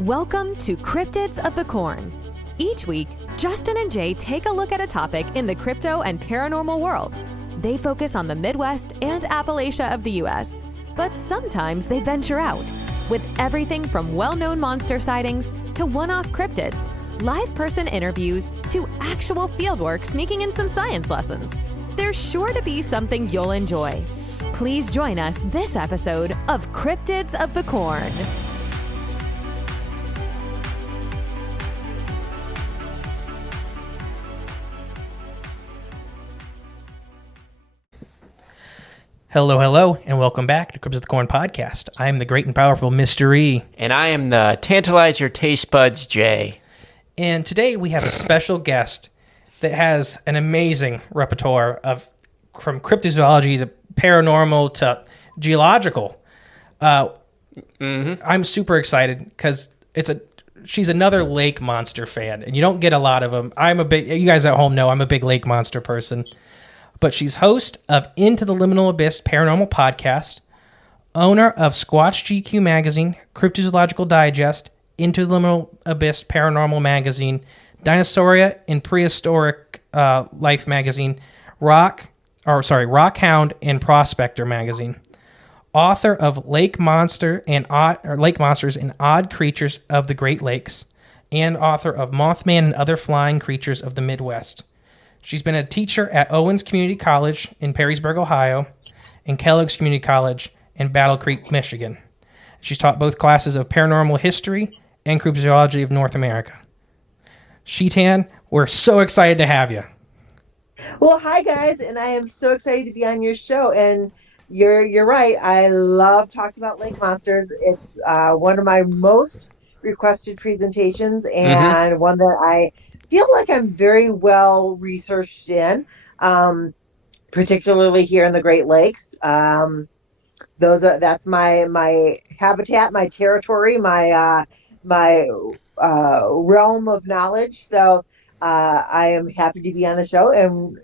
Welcome to Cryptids of the Corn. Each week, Justin and Jay take a look at a topic in the crypto and paranormal world. They focus on the Midwest and Appalachia of the U.S., but sometimes they venture out with everything from well-known monster sightings to one-off cryptids, live person interviews to actual fieldwork sneaking in some science lessons. There's sure to be something you'll enjoy. Please join us this episode of Cryptids of the Corn. Hello, and welcome back to Cryptids of the Corn podcast. I am the great and powerful Mr. E. And I am the Tantalize Your Taste Buds Jay. And today we have a special guest that has an amazing repertoire from cryptozoology to paranormal to geological. I'm super excited because she's another lake monster fan, and you don't get a lot of them. You guys at home know I'm a big lake monster person. But she's host of Into the Liminal Abyss Paranormal Podcast, owner of Squatch GQ Magazine, Cryptozoological Digest, Into the Liminal Abyss Paranormal Magazine, Dinosauria and Prehistoric Life Magazine, Rockhound and Prospector Magazine, author of Lake Monsters and Odd Creatures of the Great Lakes, and author of Mothman and Other Flying Creatures of the Midwest. She's been a teacher at Owens Community College in Perrysburg, Ohio, and Kellogg's Community College in Battle Creek, Michigan. She's taught both classes of paranormal history and cryptozoology of North America. Shetan, we're so excited to have you. Well, hi guys, and I am so excited to be on your show. And you're right. I love talking about lake monsters. It's one of my most requested presentations, and one that I feel like I'm very well researched in, particularly here in the Great Lakes. That's my habitat, my territory, my realm of knowledge. So I am happy to be on the show and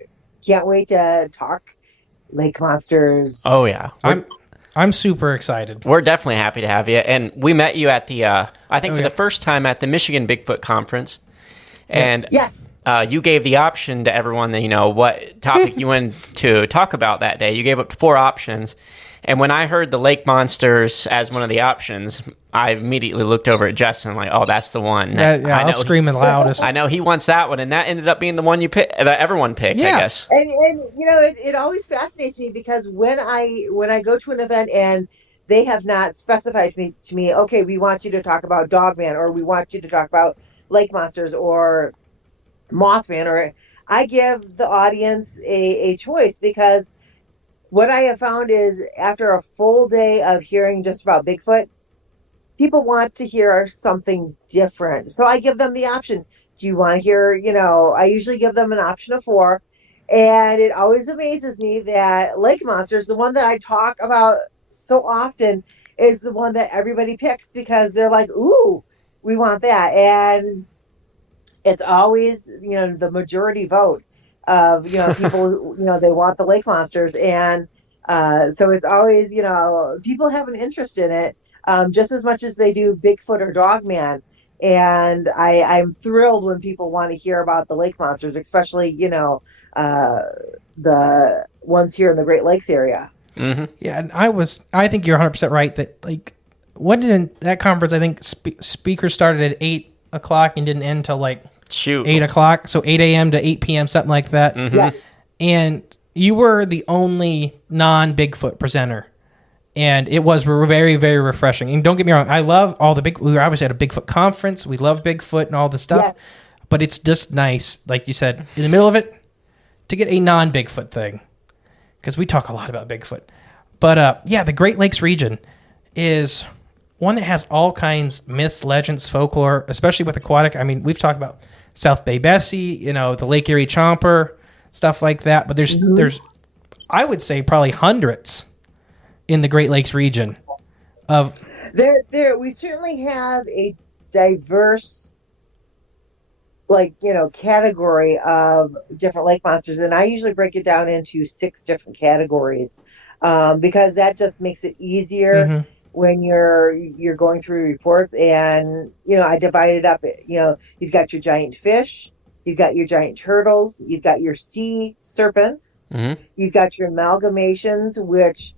can't wait to talk lake monsters. Oh yeah, I'm super excited. We're definitely happy to have you. And we met you at the for the first time at the Michigan Bigfoot Conference. And yes, you gave the option to everyone that, what topic you wanted to talk about that day. You gave up 4 options. And when I heard the lake monsters as one of the options, I immediately looked over at Justin like, oh, that's the one. I'll scream the loudest. I know he wants that one. And that ended up being the one that everyone picked, I guess. And it always fascinates me because when I go to an event and they have not specified to me, okay, we want you to talk about Dogman, or we want you to talk about lake monsters or Mothman, or I give the audience a choice, because what I have found is after a full day of hearing just about Bigfoot, people want to hear something different. So I give them the option. Do you want to hear, I usually give them an option of 4, and it always amazes me that lake monsters, the one that I talk about so often, is the one that everybody picks because they're like, ooh, we want that. And it's always, the majority vote of, people, they want the lake monsters. And so it's always, people have an interest in it just as much as they do Bigfoot or Dogman. And I'm thrilled when people want to hear about the lake monsters, especially, the ones here in the Great Lakes area. Mm-hmm. Yeah, and I think you're 100% right that, that conference, I think speakers started at 8 o'clock and didn't end till 8 o'clock, so 8 a.m. to 8 p.m., something like that. Mm-hmm. Yes. And you were the only non-Bigfoot presenter, and it was very, very refreshing. And don't get me wrong, I love all we were obviously at a Bigfoot conference, we love Bigfoot and all the stuff, but it's just nice, like you said, in the middle of it, to get a non-Bigfoot thing, because we talk a lot about Bigfoot. But the Great Lakes region is one that has all kinds myths, legends, folklore, especially with Aquatic. I mean, we've talked about South Bay Bessie, the Lake Erie Chomper, stuff like that. But there's I would say probably hundreds in the Great Lakes region of. We certainly have a diverse, category of different lake monsters, and I usually break it down into 6 different categories because that just makes it easier when you're going through reports, and I divide it up. You've got your giant fish, you've got your giant turtles, you've got your sea serpents, you've got your amalgamations, which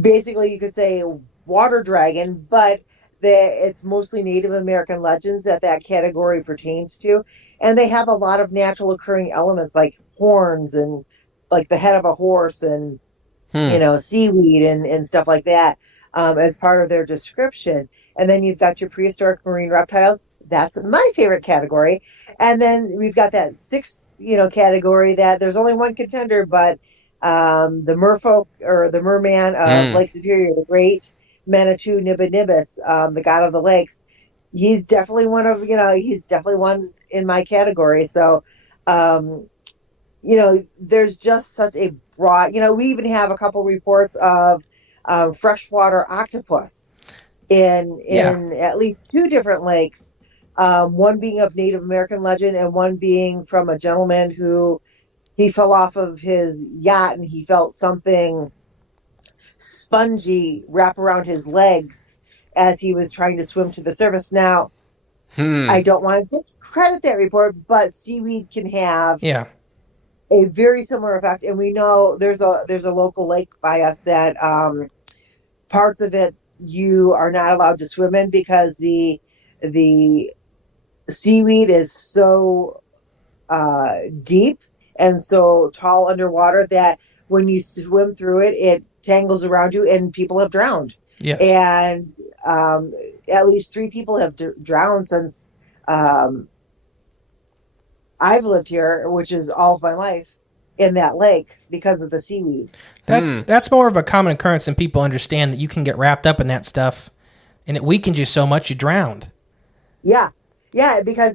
basically you could say water dragon, but it's mostly Native American legends that category pertains to, and they have a lot of natural occurring elements like horns and like the head of a horse and seaweed and stuff like that as part of their description. And then you've got your prehistoric marine reptiles. That's my favorite category. And then we've got that sixth, category that there's only one contender, but the merfolk or the merman of Lake Superior, the great Manitou Nibinibus, the god of the lakes. He's definitely he's definitely one in my category. So, there's just such a broad, we even have a couple reports of freshwater octopus in at least two different lakes. One being of Native American legend and one being from a gentleman who he fell off of his yacht and he felt something spongy wrap around his legs as he was trying to swim to the surface. Now, I don't want to discredit that report, but seaweed can have a very similar effect. And we know there's a local lake by us that parts of it you are not allowed to swim in because the seaweed is so deep and so tall underwater that when you swim through it, it tangles around you and people have drowned. Yes. And at least 3 people have drowned since I've lived here, which is all of my life, in that lake because of the seaweed. That's more of a common occurrence than people understand, that you can get wrapped up in that stuff and it weakens you so much you drowned. Yeah, because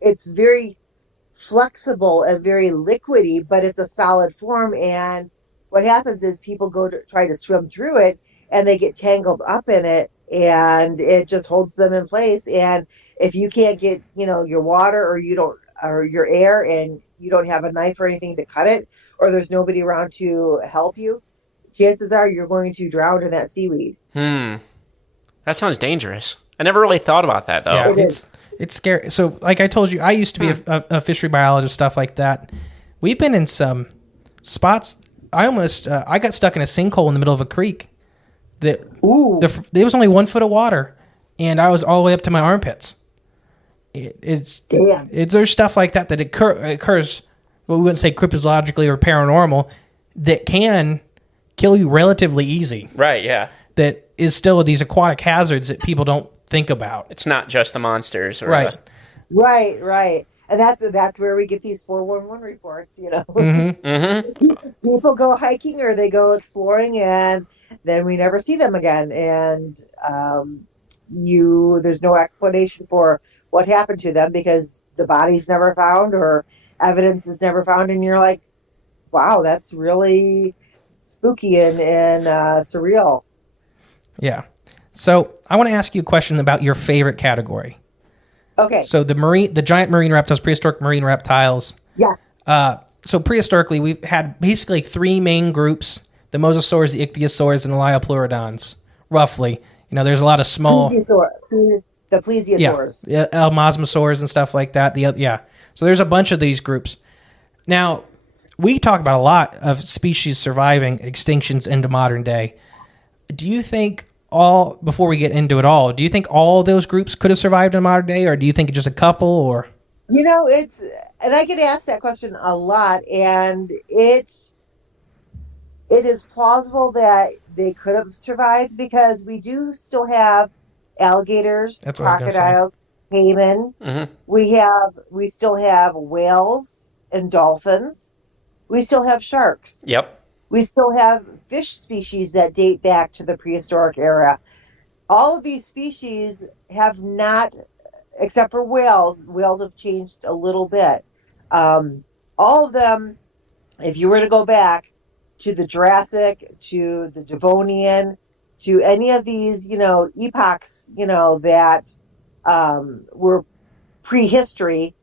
it's very flexible and very liquidy, but it's a solid form. And what happens is people go to try to swim through it and they get tangled up in it and it just holds them in place. And if you can't get, your water or your air and you don't have a knife or anything to cut it, or there's nobody around to help you, chances are you're going to drown in that seaweed. That sounds dangerous. I never really thought about that, though. Yeah, it's scary. So, like I told you, I used to be a fishery biologist, stuff like that. We've been in some spots. I got stuck in a sinkhole in the middle of a creek. There was only 1 foot of water, and I was all the way up to my armpits. There's stuff like that occurs. Well, we wouldn't say cryptozoologically or paranormal, that can kill you relatively easy. Right. Yeah. That is still these aquatic hazards that people don't think about. It's not just the monsters, or right. Right. And that's where we get these 411 reports, People go hiking or they go exploring and then we never see them again. And there's no explanation for what happened to them because the body's never found or evidence is never found. And you're like, wow, that's really spooky and surreal. Yeah. So I want to ask you a question about your favorite category. Okay. So the giant marine reptiles, prehistoric marine reptiles. Yeah. So prehistorically, we've had basically 3 main groups: the mosasaurs, the ichthyosaurs, and the liopleurodons. Roughly, there's a lot of small. The plesiosaurs. Yeah, Almosmosaurs and stuff like that. So there's a bunch of these groups. Now, we talk about a lot of species surviving extinctions into modern day. Do you think before we get into it all, do you think all those groups could have survived in modern day, or do you think just a couple, or? And I get asked that question a lot, and it is plausible that they could have survived because we do still have alligators, crocodiles, caiman. Mm-hmm. We still have whales and dolphins. We still have sharks. Yep. We still have fish species that date back to the prehistoric era. All of these species have not, except for whales have changed a little bit. All of them, if you were to go back to the Jurassic, to the Devonian, to any of these, epochs, that were prehistory,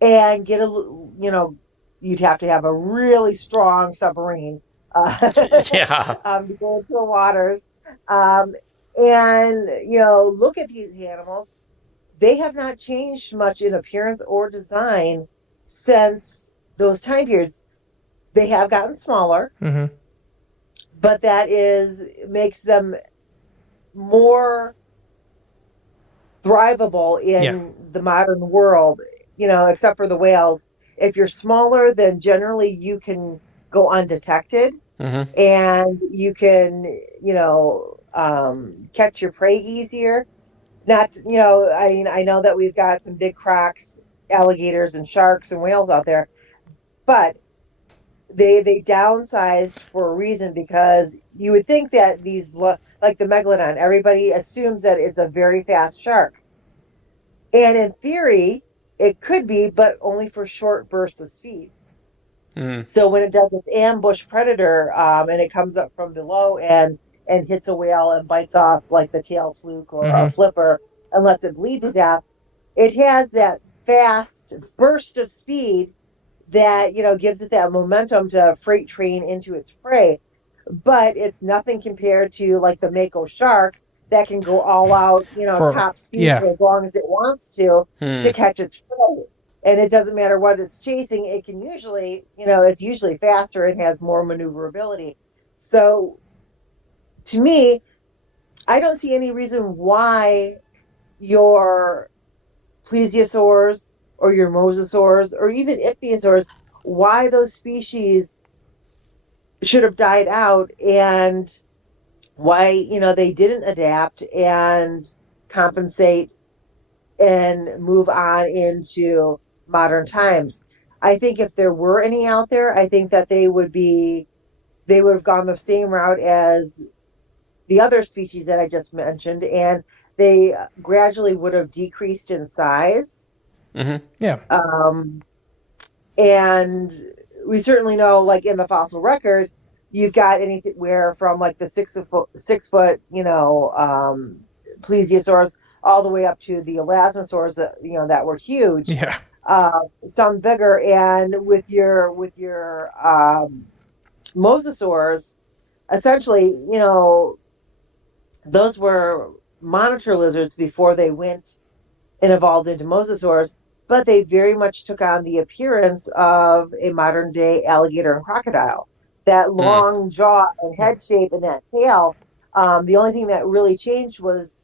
and get you'd have to have a really strong submarine Yeah. To go into the waters. And, look at these animals. They have not changed much in appearance or design since those time periods. They have gotten smaller, Mm-hmm. but makes them more thrivable in the modern world, except for the whales. If you're smaller, then generally you can go undetected, and you can, catch your prey easier. Not, I know that we've got some big crocs, alligators and sharks and whales out there, but they downsized for a reason, because you would think that like the megalodon, everybody assumes that it's a very fast shark. And in theory, it could be, but only for short bursts of speed. So when it does its ambush predator, and it comes up from below and hits a whale and bites off like the tail fluke or a flipper and lets it bleed to death, it has that fast burst of speed that, gives it that momentum to freight train into its prey. But it's nothing compared to like the mako shark that can go all out, top speed for as long as it wants to catch its prey. And it doesn't matter what it's chasing, it can usually, it's usually faster and has more maneuverability. So to me, I don't see any reason why your plesiosaurs or your mosasaurs or even ichthyosaurs, why those species should have died out, and why, they didn't adapt and compensate and move on into modern times. I think if there were any out there, I think that they would have gone the same route as the other species that I just mentioned, and they gradually would have decreased in size. Yeah. And we certainly know, like in the fossil record, you've got anywhere from like the 6 foot, plesiosaurs all the way up to the elasmosaurs that, that were huge. Yeah. Some bigger, and with your mosasaurs, essentially, those were monitor lizards before they went and evolved into mosasaurs, but they very much took on the appearance of a modern day alligator and crocodile. That long jaw and head shape and that tail. The only thing that really changed was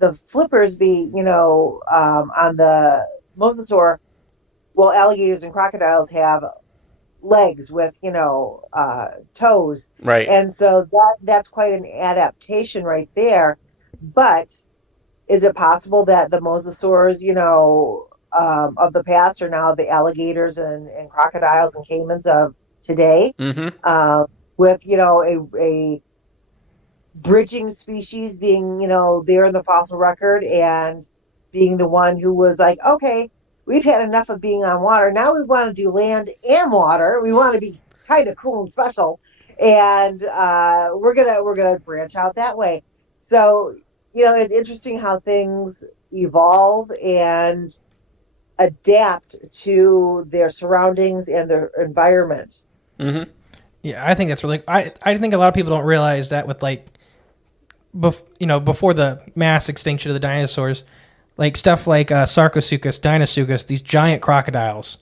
the flippers on the mosasaur. Well, alligators and crocodiles have legs with, toes. Right. And so that's quite an adaptation right there. But is it possible that the mosasaurs, of the past are now the alligators and crocodiles and caimans of today? With, a bridging species being, there in the fossil record and being the one who was like, okay, we've had enough of being on water. Now we want to do land and water. We want to be kind of cool and special, and we're gonna branch out that way. So it's interesting how things evolve and adapt to their surroundings and their environment. Yeah, I think that's really. I think a lot of people don't realize that with before the mass extinction of the dinosaurs. Like stuff like Sarcosuchus, Deinosuchus, these giant crocodiles.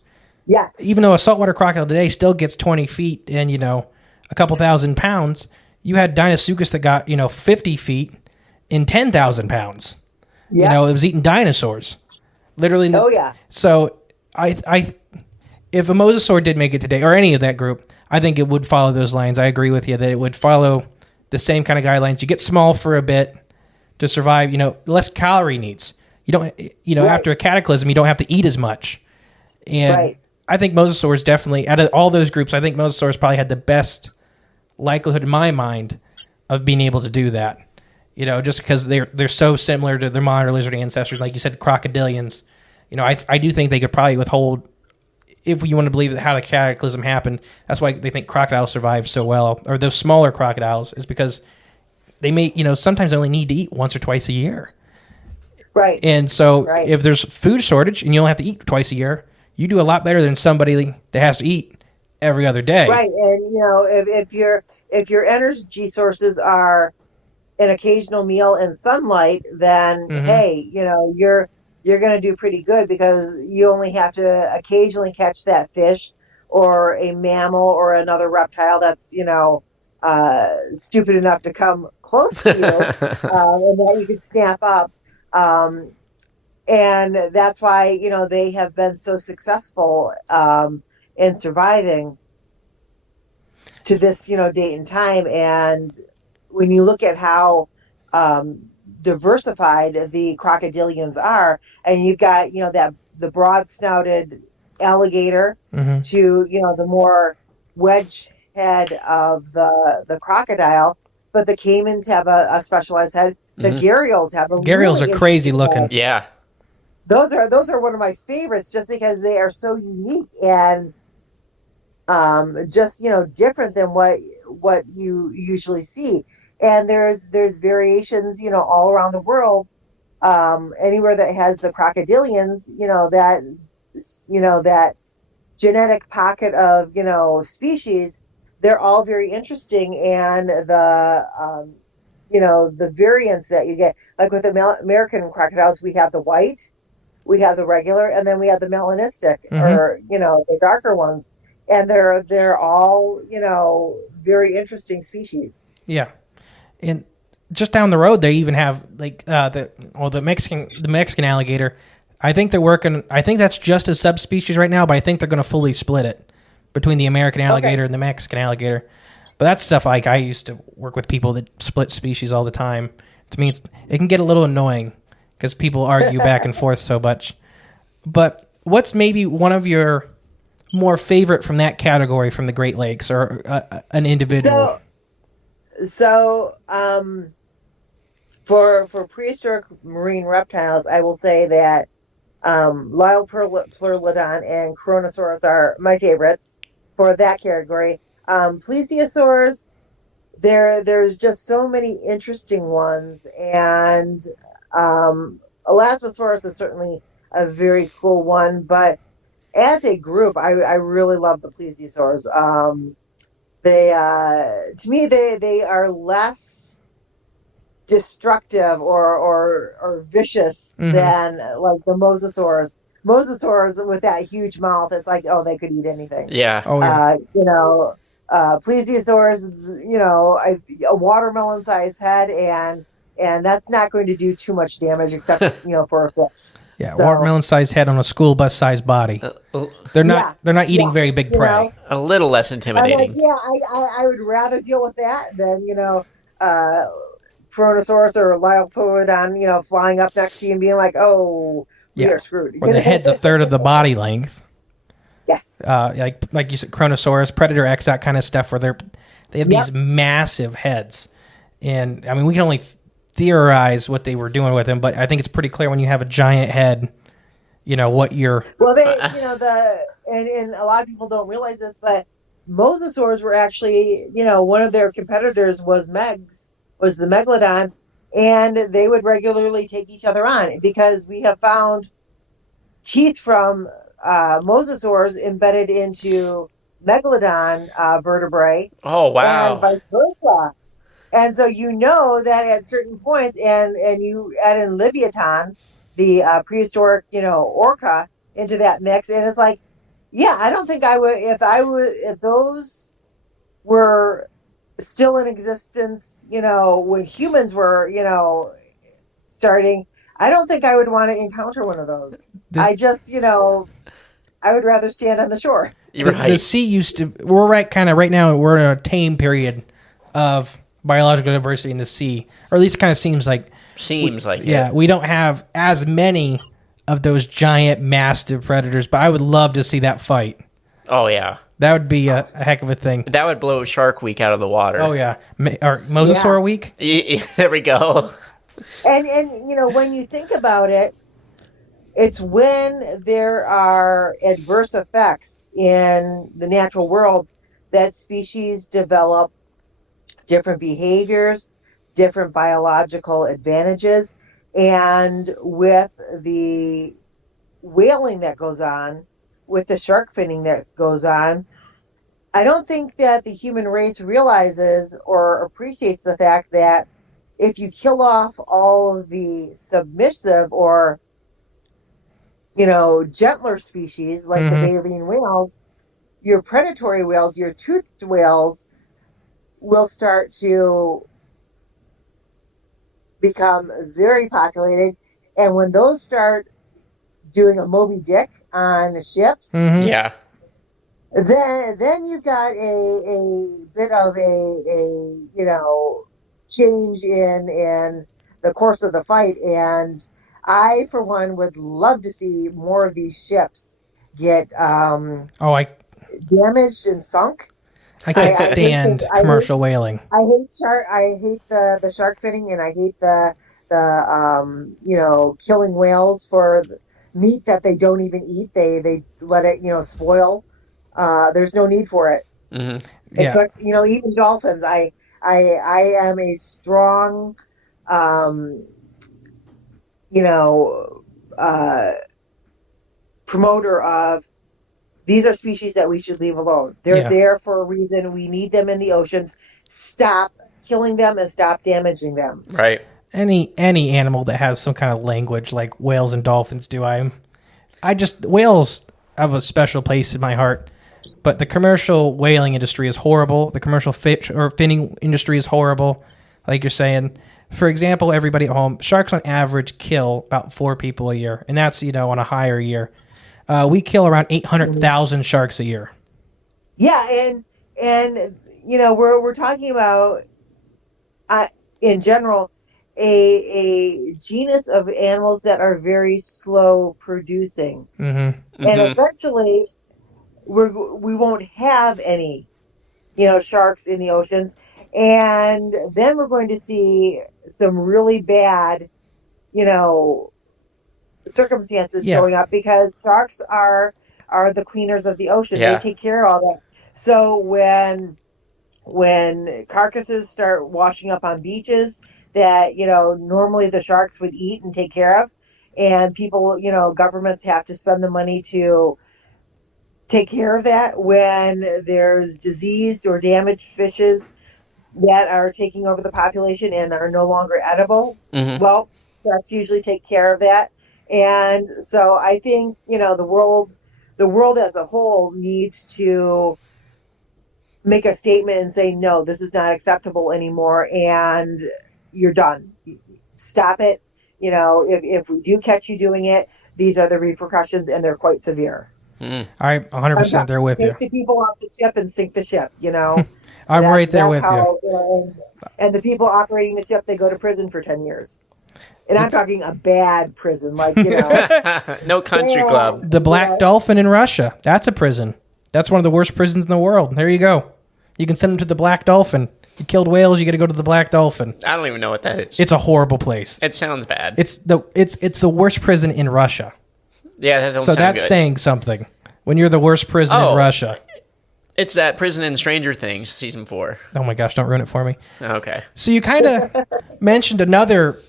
Yes. Even though a saltwater crocodile today still gets 20 feet and, a couple thousand pounds, you had Deinosuchus that got, 50 feet and 10,000 pounds. Yeah. It was eating dinosaurs. Literally. Oh, yeah. So if a mosasaur did make it today, or any of that group, I think it would follow those lines. I agree with you that it would follow the same kind of guidelines. You get small for a bit to survive, less calorie needs. You don't, right. After a cataclysm, you don't have to eat as much. And right. I think mosasaurs definitely, out of all those groups, I think mosasaurs probably had the best likelihood in my mind of being able to do that. Just because they're so similar to their monitor lizard ancestors, like you said, crocodilians. I do think they could probably withhold, if you want to believe how the cataclysm happened. That's why they think crocodiles survive so well, or those smaller crocodiles, is because they may, sometimes only need to eat once or twice a year. Right. And so if there's food shortage and you only have to eat twice a year, you do a lot better than somebody that has to eat every other day. Right. And, if if your energy sources are an occasional meal and sunlight, then hey, you're going to do pretty good, because you only have to occasionally catch that fish or a mammal or another reptile that's stupid enough to come close to you, and that you can snap up. And that's why they have been so successful in surviving to this date and time. And when you look at how diversified the crocodilians are, and you've got that the broad snouted alligator to the more wedge head of the crocodile, but the caimans have a specialized head. The gharials have a gharials really are crazy interesting looking. head. Yeah. Those are one of my favorites, just because they are so unique and just different than what you usually see. And there's variations all around the world, anywhere that has the crocodilians, that genetic pocket of species. They're all very interesting, and the variants that you get, like with the American crocodiles, we have the white, we have the regular, and then we have the melanistic, or the darker ones, and they're all very interesting species. Yeah, and just down the road, they even have like the Mexican alligator. I think they're working. I think that's just a subspecies right now, but I think they're going to fully split it between the American alligator and the Mexican alligator. But that's stuff like I used to work with people that split species all the time. To me, it can get a little annoying because people argue back and forth so much. But what's maybe one of your more favorite from that category from the Great Lakes, or an individual? So for prehistoric marine reptiles, I will say that Lyle Pleurodon and Kronosaurus are my favorites for that category. Plesiosaurs, there's just so many interesting ones, and Elasmosaurus is certainly a very cool one, but as a group, I really love the plesiosaurs. They to me they are less destructive or vicious than like the mosasaurs. Mosasaurs with that huge mouth, it's like, oh, they could eat anything. Yeah. Oh, yeah. Plesiosaurs, a watermelon-sized head, and that's not going to do too much damage, except for a fish. Yeah, watermelon-sized head on a school bus-sized body. They're not eating very big prey. A little less intimidating. I would rather deal with that than Kronosaurus or Liopleurodon, flying up next to you and being like, oh, we are screwed. Or the head's a third of the body length. Yes. Like you said, Kronosaurus, Predator X, that kind of stuff, where they have these massive heads. And, I mean, we can only theorize what they were doing with them, but I think it's pretty clear when you have a giant head, what you're... Well, they, and a lot of people don't realize this, but mosasaurs were actually, one of their competitors was the Megalodon, and they would regularly take each other on, because we have found teeth from mosasaurs embedded into Megalodon vertebrae. Oh, wow. And vice versa. And so that at certain points, and you add in Leviathan, the prehistoric, orca, into that mix, and it's like, yeah, I don't think I would, if those were still in existence, when humans were, starting, I don't think I would want to encounter one of those. I just, I would rather stand on the shore. The sea used to, right now, we're in a tame period of biological diversity in the sea, or at least it kind of seems like. We don't have as many of those giant, massive predators, but I would love to see that fight. Oh, yeah. That would be a heck of a thing. That would blow Shark Week out of the water. Oh, yeah. Or Mosasaur Week? Yeah, there we go. And when you think about it, it's when there are adverse effects in the natural world that species develop different behaviors, different biological advantages, and with the whaling that goes on, with the shark finning that goes on, I don't think that the human race realizes or appreciates the fact that if you kill off all of the submissive or, gentler species like the Mm-hmm. baleen whales, your predatory whales, your toothed whales will start to become very populated. And when those start doing a Moby Dick on ships, Mm-hmm. Yeah. then you've got a bit of change in the course of the fight. And I, for one, would love to see more of these ships get Oh, damaged and sunk. I I, can't I hate stand the commercial whaling. I hate the shark finning, and I hate the killing whales for meat that they don't even eat. They let it spoil. There's no need for it. Hmm. Yeah. Especially even dolphins. I am a strong um, you know uh, promoter of these are species that we should leave alone. They're Yeah. there for a reason. We need them in the oceans. Stop killing them and stop damaging them. Right. Any animal that has some kind of language like whales and dolphins do, whales have a special place in my heart. But the commercial whaling industry is horrible. The commercial fish or finning industry is horrible. Like you're saying, for example, everybody at home, sharks on average kill about 4 people a year, and that's on a higher year. We kill around 800,000 sharks a year. Yeah, and we're talking about in general a genus of animals that are very slow producing, Mm-hmm. and Hmm. eventually we won't have any sharks in the oceans, and then we're going to see some really bad you know circumstances Yeah. showing up because sharks are the cleaners of the ocean. They Yeah. take care of all that. So when carcasses start washing up on beaches that normally the sharks would eat and take care of, and people, governments have to spend the money to take care of that. When there's diseased or damaged fishes that are taking over the population and are no longer edible, Hmm. well, sharks usually take care of that. And so I think the world as a whole needs to make a statement and say, no, this is not acceptable anymore, and you're done. Stop it. If we do catch you doing it, these are the repercussions, and they're quite severe. Mm. I'm I'm 100% talking, there with you. take the people off the ship and sink the ship. I'm right there That's with you. how. And the people operating the ship, they go to prison for 10 years. And I'm It's talking a bad prison, like No country club. the Black Dolphin in Russia. That's a prison. That's one of the worst prisons in the world. There you go. You can send them to the Black Dolphin. You killed whales, you got to go to the Black Dolphin. I don't even know what that is. It's a horrible place. It sounds bad. It's the worst prison in Russia. Yeah, that don't So sound that's good. saying something. When you're the worst prison in Oh. Russia. It's that prison in Stranger Things, season 4. Oh my gosh, don't ruin it for me. Okay. So you kind of mentioned another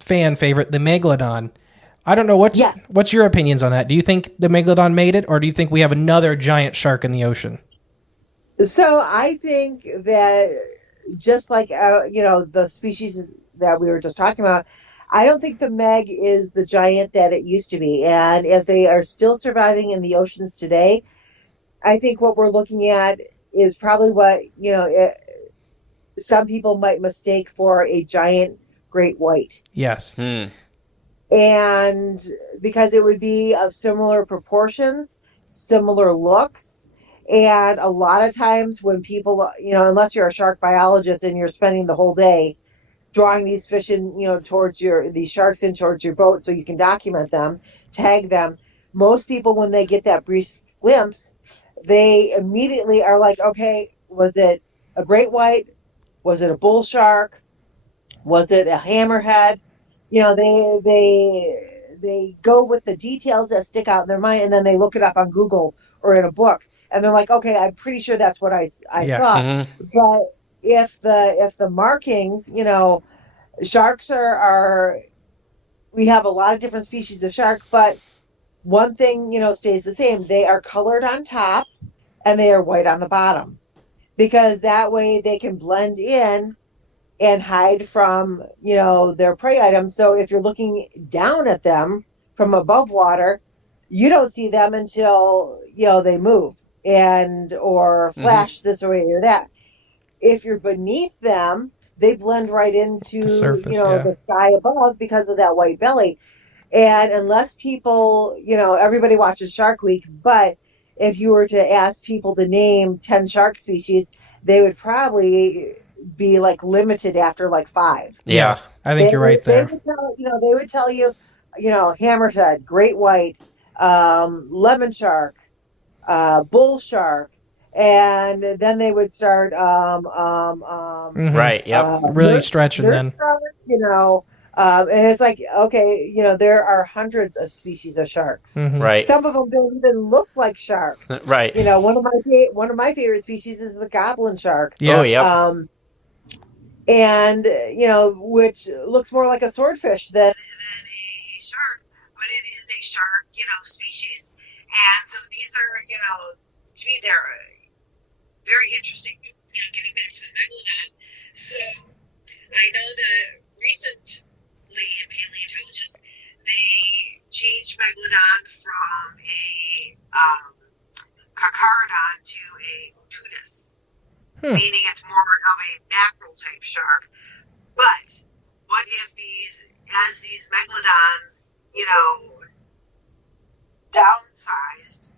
fan favorite, the Megalodon. I don't know what's your opinions on that. Do you think the Megalodon made it, or do you think we have another giant shark in the ocean? So I think that just like the species that we were just talking about, I don't think the Meg is the giant that it used to be. And if they are still surviving in the oceans today, I think what we're looking at is probably what some people might mistake for a giant great white. Yes. And because it would be of similar proportions, similar looks. And a lot of times when people, unless you're a shark biologist and you're spending the whole day drawing these fish in, towards these sharks in towards your boat so you can document them, tag them, most people, when they get that brief glimpse, they immediately are like, okay, was it a great white? Was it a bull shark? Was it a hammerhead? They go with the details that stick out in their mind, and then they look it up on Google or in a book, and they're like, okay, I'm pretty sure that's what I Yeah. saw. Mm-hmm. But if the markings, sharks are we have a lot of different species of shark, but one thing stays the same. They are colored on top, and they are white on the bottom, because that way they can blend in and hide from, their prey items. So if you're looking down at them from above water, you don't see them until, they move or flash this way or that. If you're beneath them, they blend right into The surface, the sky above because of that white belly. And unless people, everybody watches Shark Week, but if you were to ask people to name 10 shark species, they would probably be like limited after like 5. Yeah, I think you're right there. They would tell you, hammerhead, great white, lemon shark, bull shark, and then they would start right, yep, really stretching then. Shark, and it's like, okay, there are hundreds of species of sharks. Right. Some of them don't even look like sharks. Right. One of my favorite species is the goblin shark. Yeah. Oh, yep. And which looks more like a swordfish than a shark, but it is a shark, species. And so these are, to me, they're very interesting. Getting back to the megalodon. So I know that recently in paleontologists, they changed megalodon from a carcharodon to a otunus, meaning it's more of a mackerel type shark. But what if as these megalodons, downsized,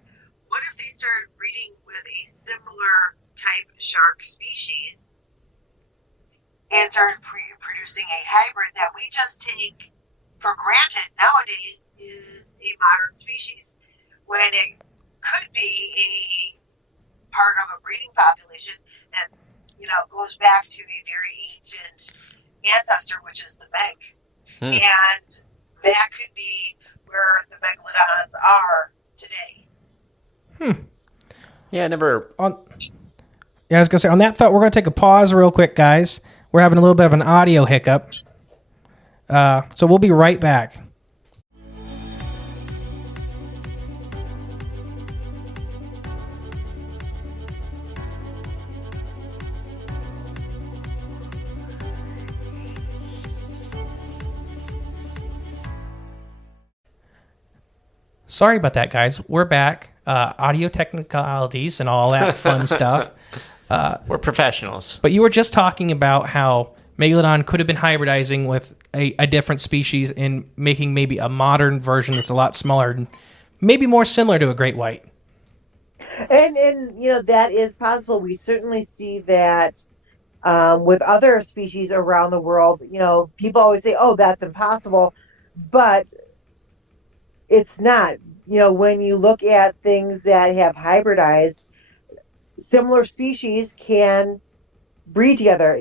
what if they started breeding with a similar type shark species and started producing a hybrid that we just take for granted nowadays is a modern species, when it could be a part of a breeding population that, goes back to a very ancient ancestor, which is the meg. And that could be where the megalodons are today. Yeah, I never... Yeah, I was going to say, on that thought, we're going to take a pause real quick, guys. We're having a little bit of an audio hiccup. So we'll be right back. Sorry about that, guys. We're back. Audio technicalities and all that fun stuff. We're professionals. But you were just talking about how Megalodon could have been hybridizing with a different species and making maybe a modern version that's a lot smaller and maybe more similar to a great white. And that is possible. We certainly see that with other species around the world. People always say, oh, that's impossible. But it's not. When you look at things that have hybridized, similar species can breed together.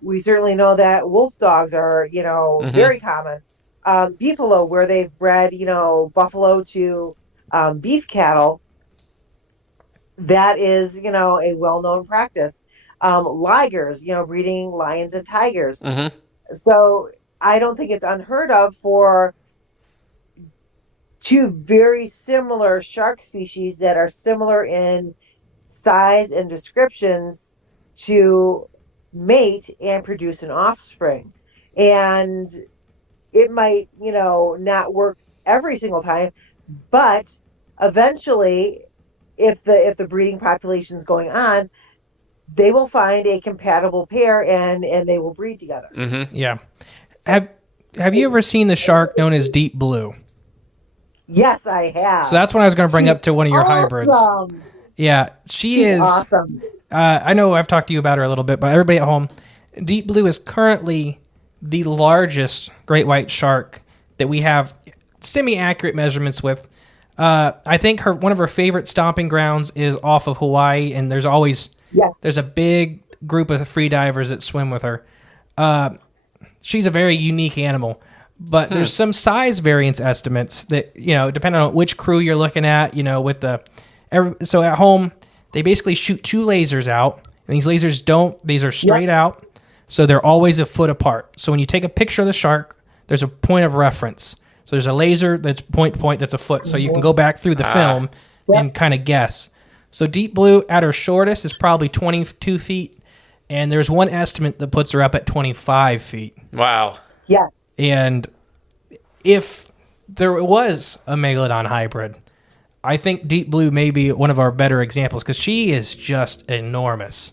We certainly know that wolf dogs are, very common. Beefalo, where they've bred, buffalo to beef cattle, that is, a well-known practice. Ligers, breeding lions and tigers. So I don't think it's unheard of for two very similar shark species that are similar in size and descriptions to mate and produce an offspring. And it might, not work every single time, but eventually, if the breeding population is going on, they will find a compatible pair and they will breed together. Yeah. Have you ever seen the shark known as deep blue? Yes, I have. So that's what I was going to bring up to one of your hybrids. Yeah, she's is awesome. I know I've talked to you about her a little bit, but everybody at home, deep blue is currently the largest great white shark that we have semi-accurate measurements with. I think one of her favorite stomping grounds is off of Hawaii, and there's a big group of free divers that swim with her. She's a very unique animal. But there's some size variance estimates that, depending on which crew you're looking at, so at home, they basically shoot 2 lasers out, and these lasers are straight out, so they're always a foot apart. So when you take a picture of the shark, there's a point of reference. So there's a laser that's point to point that's a foot, so you can go back through the film and kind of guess. So deep blue at her shortest is probably 22 feet, and there's one estimate that puts her up at 25 feet. Wow. Yeah. And if there was a megalodon hybrid, I think deep blue may be one of our better examples because she is just enormous.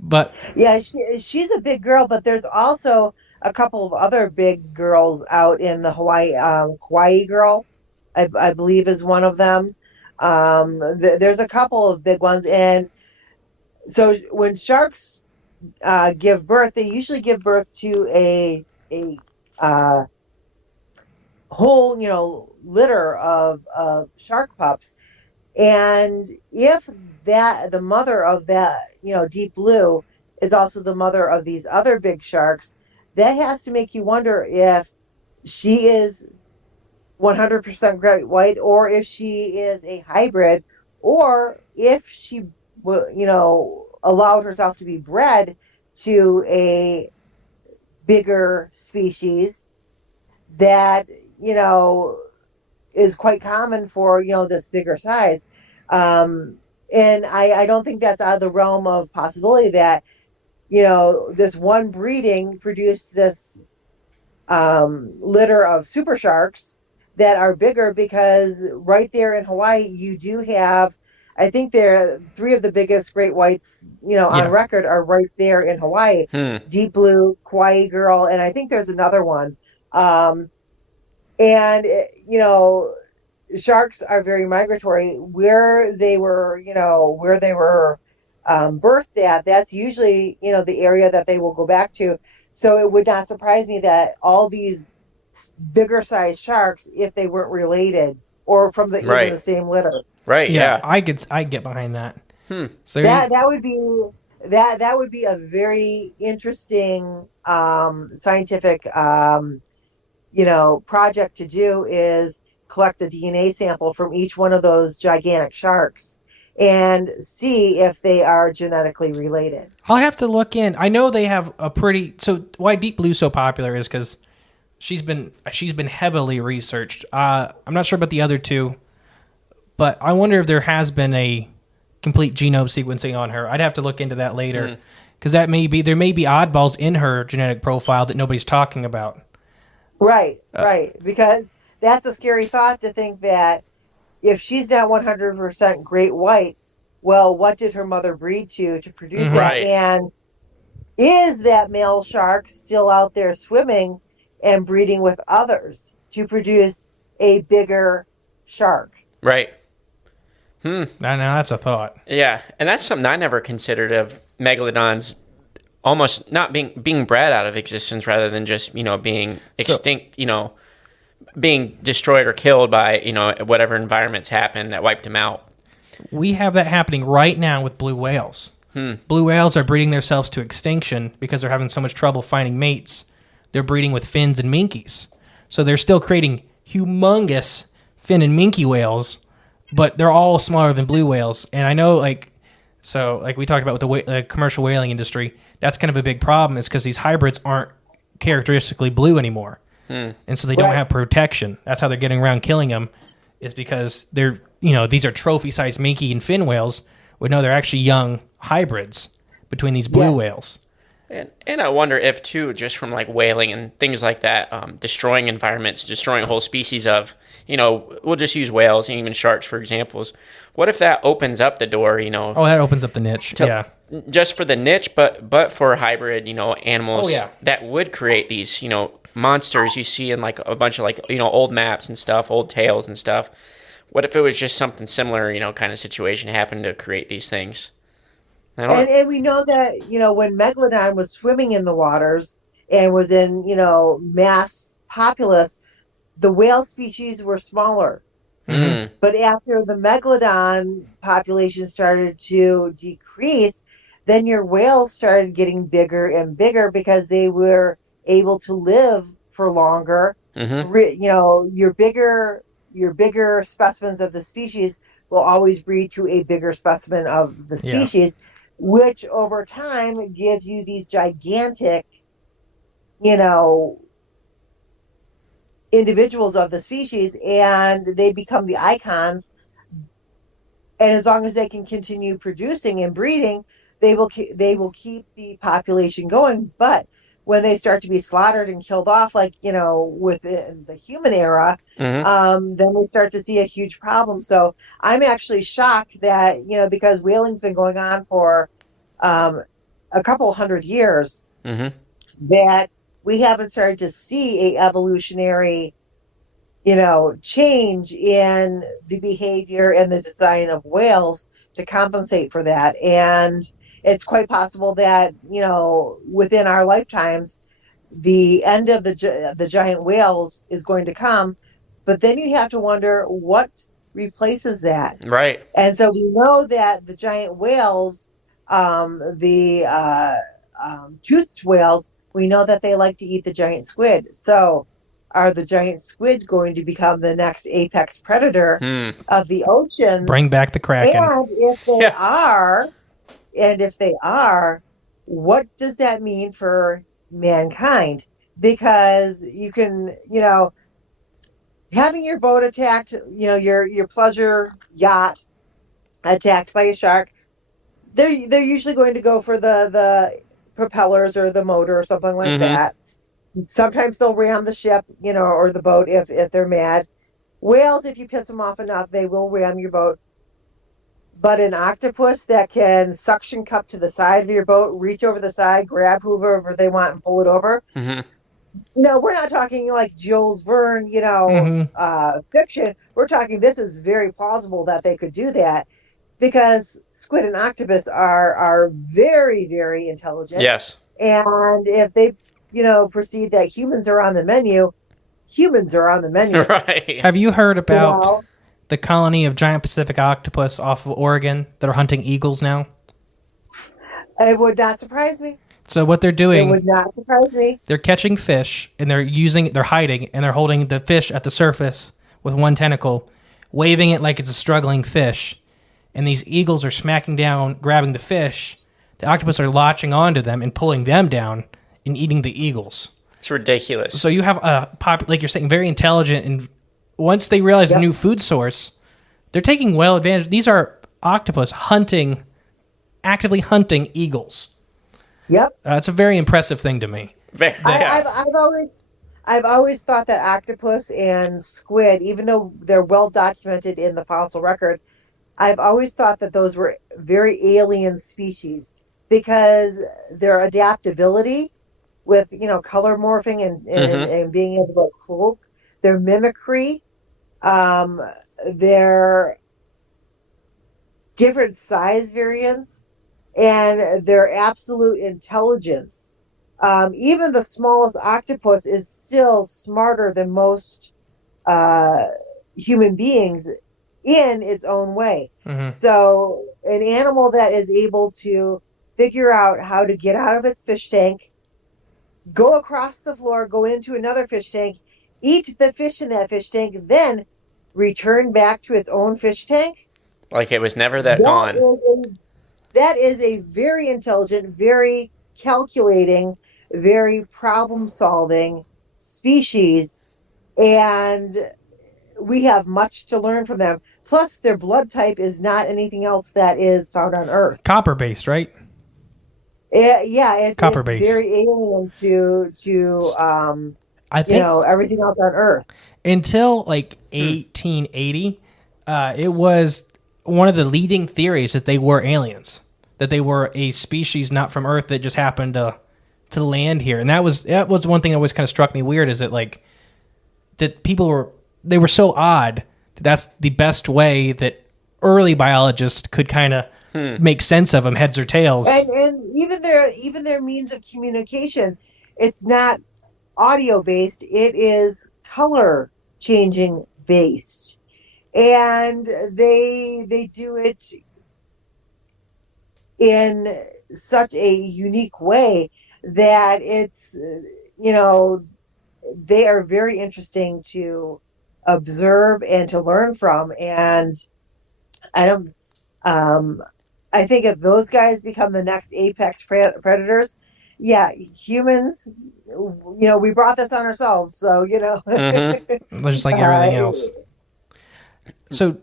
But Yeah, she's a big girl, but there's also a couple of other big girls out in the Hawaii. Hawaii girl, I believe, is one of them. There's a couple of big ones, and so when sharks give birth, they usually give birth to a whole, litter of shark pups. And if the mother of that, deep blue is also the mother of these other big sharks, that has to make you wonder if she is 100% great white, or if she is a hybrid, or if she, allowed herself to be bred to a bigger species that, is quite common for, this bigger size. And I don't think that's out of the realm of possibility that, this one breeding produced this litter of super sharks that are bigger, because right there in Hawaii, you do have, I think there three of the biggest great whites, on record are right there in Hawaii. Deep blue, Kauai girl, and I think there's another one. And, sharks are very migratory. Where they were birthed at, that's usually, the area that they will go back to. So it would not surprise me that all these bigger sized sharks, if they weren't related or from even the same litter. Right. Yeah. I get behind that. So that would be a very interesting scientific project to do, is collect a DNA sample from each one of those gigantic sharks and see if they are genetically related. I'll have to look in. I know they have a pretty. So why Deep Blue's so popular is because she's been heavily researched. I'm not sure about the other two, but I wonder if there has been a complete genome sequencing on her. I'd have to look into that later, because there may be oddballs in her genetic profile that nobody's talking about. Right. Because that's a scary thought, to think that if she's not 100% great white, well, what did her mother breed to produce that? And is that male shark still out there swimming and breeding with others to produce a bigger shark? Right. Now that's a thought. Yeah, and that's something I never considered, of megalodons almost not being bred out of existence, rather than just, being extinct, being destroyed or killed by, whatever environments happened that wiped them out. We have that happening right now with blue whales. Blue whales are breeding themselves to extinction because they're having so much trouble finding mates. They're breeding with fins and minkies. So they're still creating humongous fin and minke whales, but they're all smaller than blue whales. And I know, like we talked about with the commercial whaling industry, that's kind of a big problem, is because these hybrids aren't characteristically blue anymore. And so they don't have protection. That's how they're getting around killing them, is because they're, these are trophy-sized minke and fin whales. We know they're actually young hybrids between these blue whales. And I wonder if, too, just from like whaling and things like that, destroying environments, destroying whole species of, we'll just use whales and even sharks for examples. What if that opens up the door, Oh, that opens up the niche, just for the niche, but for hybrid, animals that would create these, monsters you see in like a bunch of like, old maps and stuff, old tales and stuff. What if it was just something similar, kind of situation happened to create these things? And we know that, when Megalodon was swimming in the waters and was in, mass populace, the whale species were smaller. But after the Megalodon population started to decrease, then your whales started getting bigger and bigger because they were able to live for longer. Your bigger specimens of the species will always breed to a bigger specimen of the species, which over time gives you these gigantic, individuals of the species, and they become the icons. And as long as they can continue producing and breeding, they will keep the population going. But when they start to be slaughtered and killed off, like, within the human era, then we start to see a huge problem. So I'm actually shocked that, because whaling's been going on for a couple hundred years, that we haven't started to see a evolutionary, change in the behavior and the design of whales to compensate for that. And it's quite possible that, within our lifetimes, the end of the giant whales is going to come. But then you have to wonder what replaces that. Right. And so we know that the giant whales, the toothed whales, we know that they like to eat the giant squid. So are the giant squid going to become the next apex predator of the ocean? Bring back the Kraken. And if they are, what does that mean for mankind? Because you can, having your boat attacked, your pleasure yacht attacked by a shark, they're usually going to go for the propellers or the motor or something like that. Sometimes they'll ram the ship, or the boat if they're mad. Whales, if you piss them off enough, they will ram your boat. But an octopus that can suction cup to the side of your boat, reach over the side, grab whoever they want and pull it over. We're not talking like Jules Verne, fiction. We're talking, this is very plausible that they could do that, because squid and octopus are very, very intelligent. Yes. And if they, perceive that humans are on the menu, humans are on the menu. Right. Have you heard about the colony of giant Pacific octopus off of Oregon that are hunting eagles now? It would not surprise me. So what they're doing, it would not surprise me. They're catching fish, and they're hiding, and they're holding the fish at the surface with one tentacle, waving it like it's a struggling fish. And these eagles are smacking down, grabbing the fish. The octopus are latching onto them and pulling them down and eating the eagles. It's ridiculous. So you have a like you're saying, very intelligent, and once they realize a new food source, they're taking well advantage. These are octopus actively hunting eagles. Yep. It's a very impressive thing to me. I've always thought that octopus and squid, even though they're well documented in the fossil record, I've always thought that those were very alien species, because their adaptability with, color morphing and being able to cloak, their mimicry, their different size variants, and their absolute intelligence. Even the smallest octopus is still smarter than most human beings in its own way. So an animal that is able to figure out how to get out of its fish tank, go across the floor, go into another fish tank, eat the fish in that fish tank, then return back to its own fish tank. Like it was never gone. That is a very intelligent, very calculating, very problem-solving species, and we have much to learn from them. Plus, their blood type is not anything else that is found on Earth. Copper-based, right? It's copper-based. Very alien to I think, everything else on Earth. Until like 1880, it was one of the leading theories that they were aliens, that they were a species not from Earth that just happened to land here. And that was one thing that always kind of struck me weird, is that like that people were so odd that that's the best way that early biologists could kind of make sense of them, heads or tails. And even their means of communication, it's not audio based, it is color changing based, and they do it in such a unique way that it's they are very interesting to observe and to learn from. And I think if those guys become the next apex predators, humans, we brought this on ourselves, so Just like everything else. So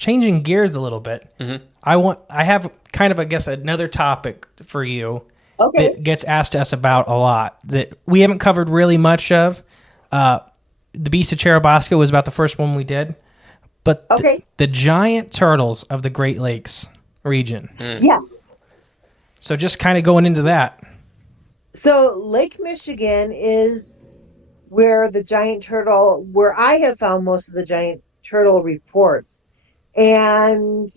changing gears a little bit. Mm-hmm. I have kind of, I guess, another topic for you Okay. that gets asked us about a lot that we haven't covered really much of. The Beast of Cherubasco was about the first one we did, but Okay. the giant turtles of the Great Lakes region. Yes. So just kind of going into that. So Lake Michigan is where I have found most of the giant turtle reports. And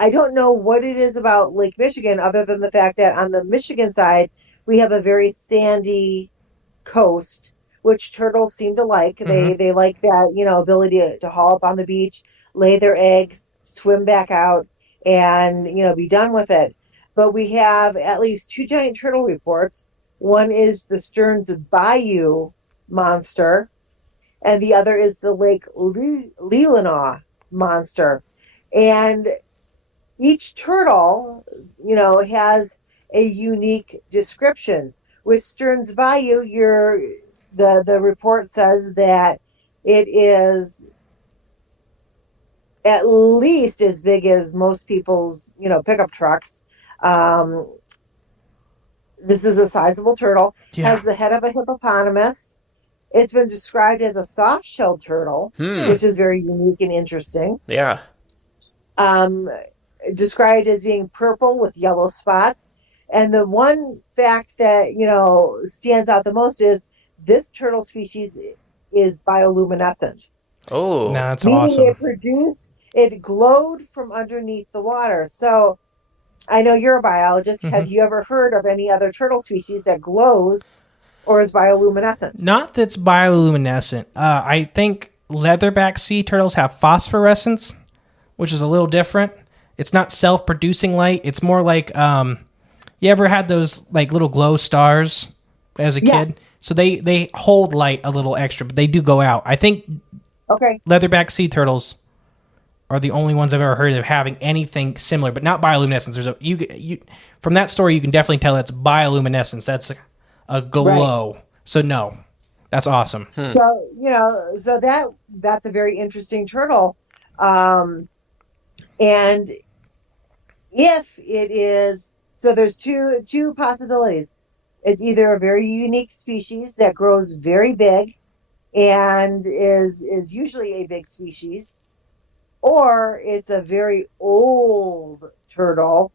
I don't know what it is about Lake Michigan other than the fact that on the Michigan side, we have a very sandy coast, which turtles seem to like. They like that, ability to haul up on the beach, lay their eggs, swim back out, and, be done with it. But we have at least 2 giant turtle reports. One is the Stearns Bayou monster, and the other is the Lake Leelanau monster. And each turtle, has a unique description. With Stearns Bayou, the report says that it is at least as big as most people's, pickup trucks. This is a sizable turtle. Yeah. Has the head of a hippopotamus. It's been described as a soft-shelled turtle, which is very unique and interesting. Yeah. Described as being purple with yellow spots. And the one fact that, stands out the most is this turtle species is bioluminescent. Oh. No, that's Meaning awesome. it glowed from underneath the water. So I know you're a biologist. Have you ever heard of any other turtle species that glows or is bioluminescent? Not that's bioluminescent. I think leatherback sea turtles have phosphorescence, which is a little different. It's not self-producing light. It's more like, you ever had those like little glow stars as a kid? So they hold light a little extra, but they do go out. I think leatherback sea turtles are the only ones I've ever heard of having anything similar, but not bioluminescence. There's you from that story you can definitely tell that's bioluminescence. That's a glow. Right. So no, that's awesome. So so that's a very interesting turtle, and if it is, so there's two possibilities. It's either a very unique species that grows very big, and is usually a big species. Or it's a very old turtle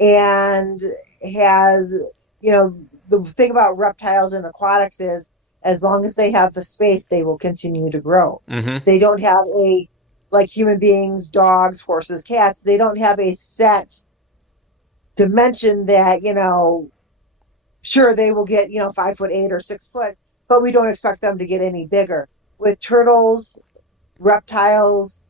and has, the thing about reptiles and aquatics is as long as they have the space, they will continue to grow. Mm-hmm. They don't have like human beings, dogs, horses, cats, they don't have a set dimension that, sure, they will get, 5'8" or 6 foot, but we don't expect them to get any bigger. With turtles, reptiles,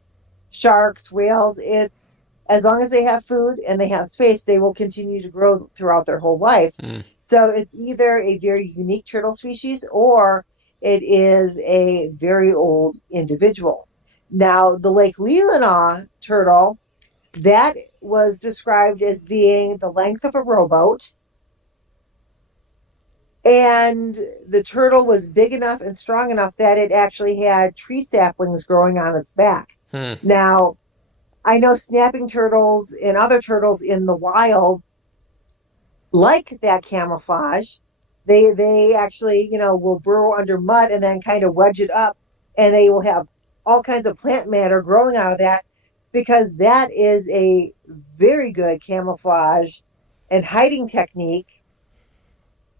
sharks, whales, it's as long as they have food and they have space, they will continue to grow throughout their whole life. So it's either a very unique turtle species or it is a very old individual. Now, the Lake Leelanau turtle, that was described as being the length of a rowboat. And the turtle was big enough and strong enough that it actually had tree saplings growing on its back. Now, I know snapping turtles and other turtles in the wild like that camouflage. They actually, will burrow under mud and then kind of wedge it up, and they will have all kinds of plant matter growing out of that because that is a very good camouflage and hiding technique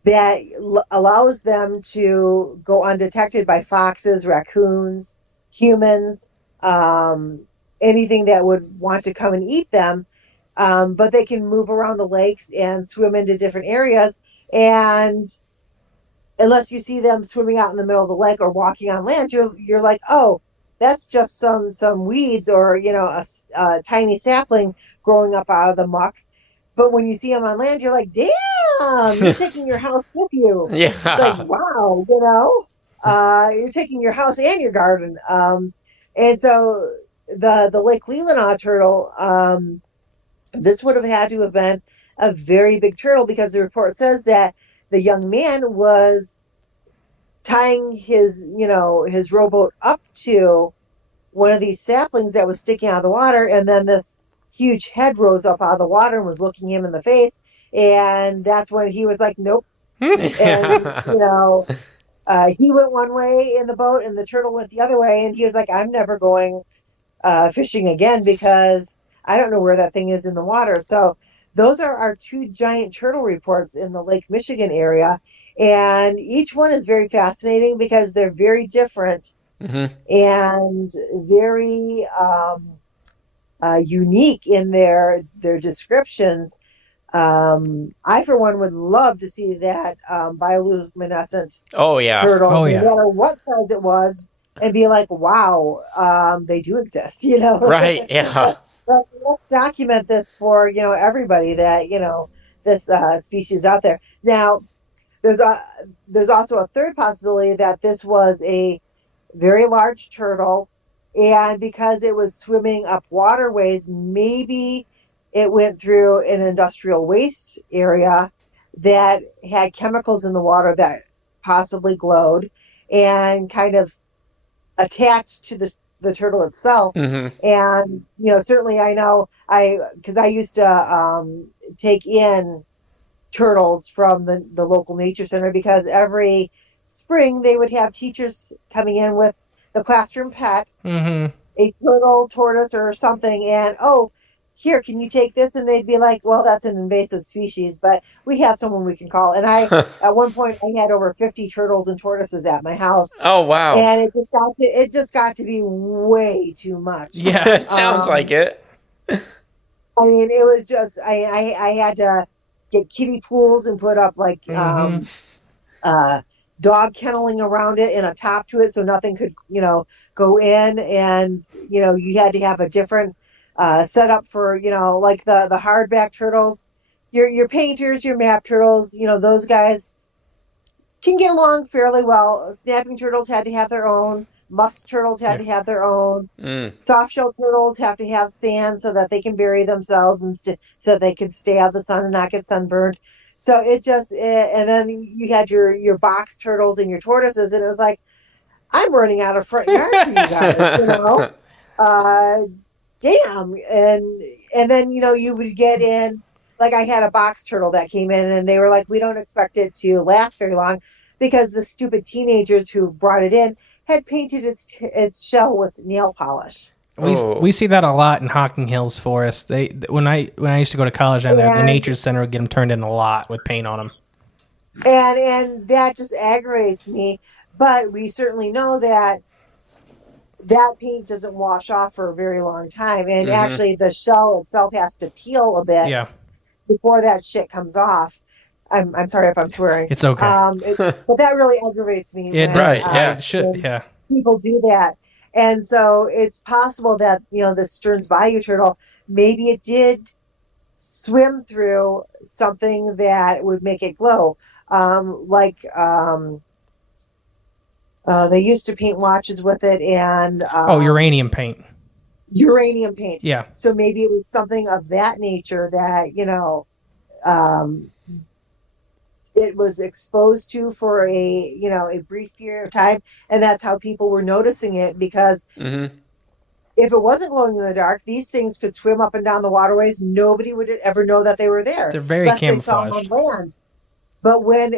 that allows them to go undetected by foxes, raccoons, humans, anything that would want to come and eat them. But they can move around the lakes and swim into different areas. And unless you see them swimming out in the middle of the lake or walking on land, you're like, oh, that's just some weeds or, a tiny sapling growing up out of the muck. But when you see them on land, you're like, damn, you're taking your house with you. Yeah. It's like, wow, you're taking your house and your garden. And so the Lake Leelanau turtle, this would have had to have been a very big turtle because the report says that the young man was tying his rowboat up to one of these saplings that was sticking out of the water, and then this huge head rose up out of the water and was looking him in the face. And that's when he was like, nope. And, he went one way in the boat and the turtle went the other way. And he was like, I'm never going fishing again because I don't know where that thing is in the water. So those are our two giant turtle reports in the Lake Michigan area. And each one is very fascinating because they're very different and very unique in their descriptions. I, for one, would love to see that bioluminescent turtle, no matter what size it was, and be like, wow, they do exist, Right, yeah. But let's document this for, everybody that, this species out there. Now, there's also a third possibility that this was a very large turtle, and because it was swimming up waterways, maybe it went through an industrial waste area that had chemicals in the water that possibly glowed and kind of attached to the turtle itself. And, certainly I know because I used to take in turtles from the local nature center, because every spring they would have teachers coming in with the classroom pet, a turtle, tortoise, or something, and here, can you take this? And they'd be like, well, that's an invasive species, but we have someone we can call. And at one point, I had over 50 turtles and tortoises at my house. Oh, wow. And it just got to be way too much. Yeah, it sounds like it. I mean, it was just, I had to get kiddie pools and put up like dog kenneling around it and a top to it so nothing could, go in. And, you had to have a different set up for, like the hardback turtles, your painters, your map turtles, those guys can get along fairly well. Snapping turtles had to have their own. Musk turtles had to have their own. Soft shell turtles have to have sand so that they can bury themselves and so they could stay out of the sun and not get sunburned. So and then you had your box turtles and your tortoises, and it was like, I'm running out of front yard for you guys, damn. And then you would get in, like I had a box turtle that came in and they were like, we don't expect it to last very long because the stupid teenagers who brought it in had painted its shell with nail polish. We see that a lot in Hocking Hills Forest. When I used to go to college down there, the nature center would get them turned in a lot with paint on them. And that just aggravates me, but we certainly know that paint doesn't wash off for a very long time. And actually the shell itself has to peel a bit before that shit comes off. I'm sorry if I'm swearing. It's okay. But that really aggravates me. It does. It should. Yeah. People do that. And so it's possible that, the Stearns Bayou turtle, maybe it did swim through something that would make it glow. They used to paint watches with it, and uranium paint. Uranium paint. Yeah. So maybe it was something of that nature that it was exposed to for a brief period of time, and that's how people were noticing it. Because if it wasn't glowing in the dark, these things could swim up and down the waterways. Nobody would ever know that they were there. They're very camouflaged. They saw them on land. But when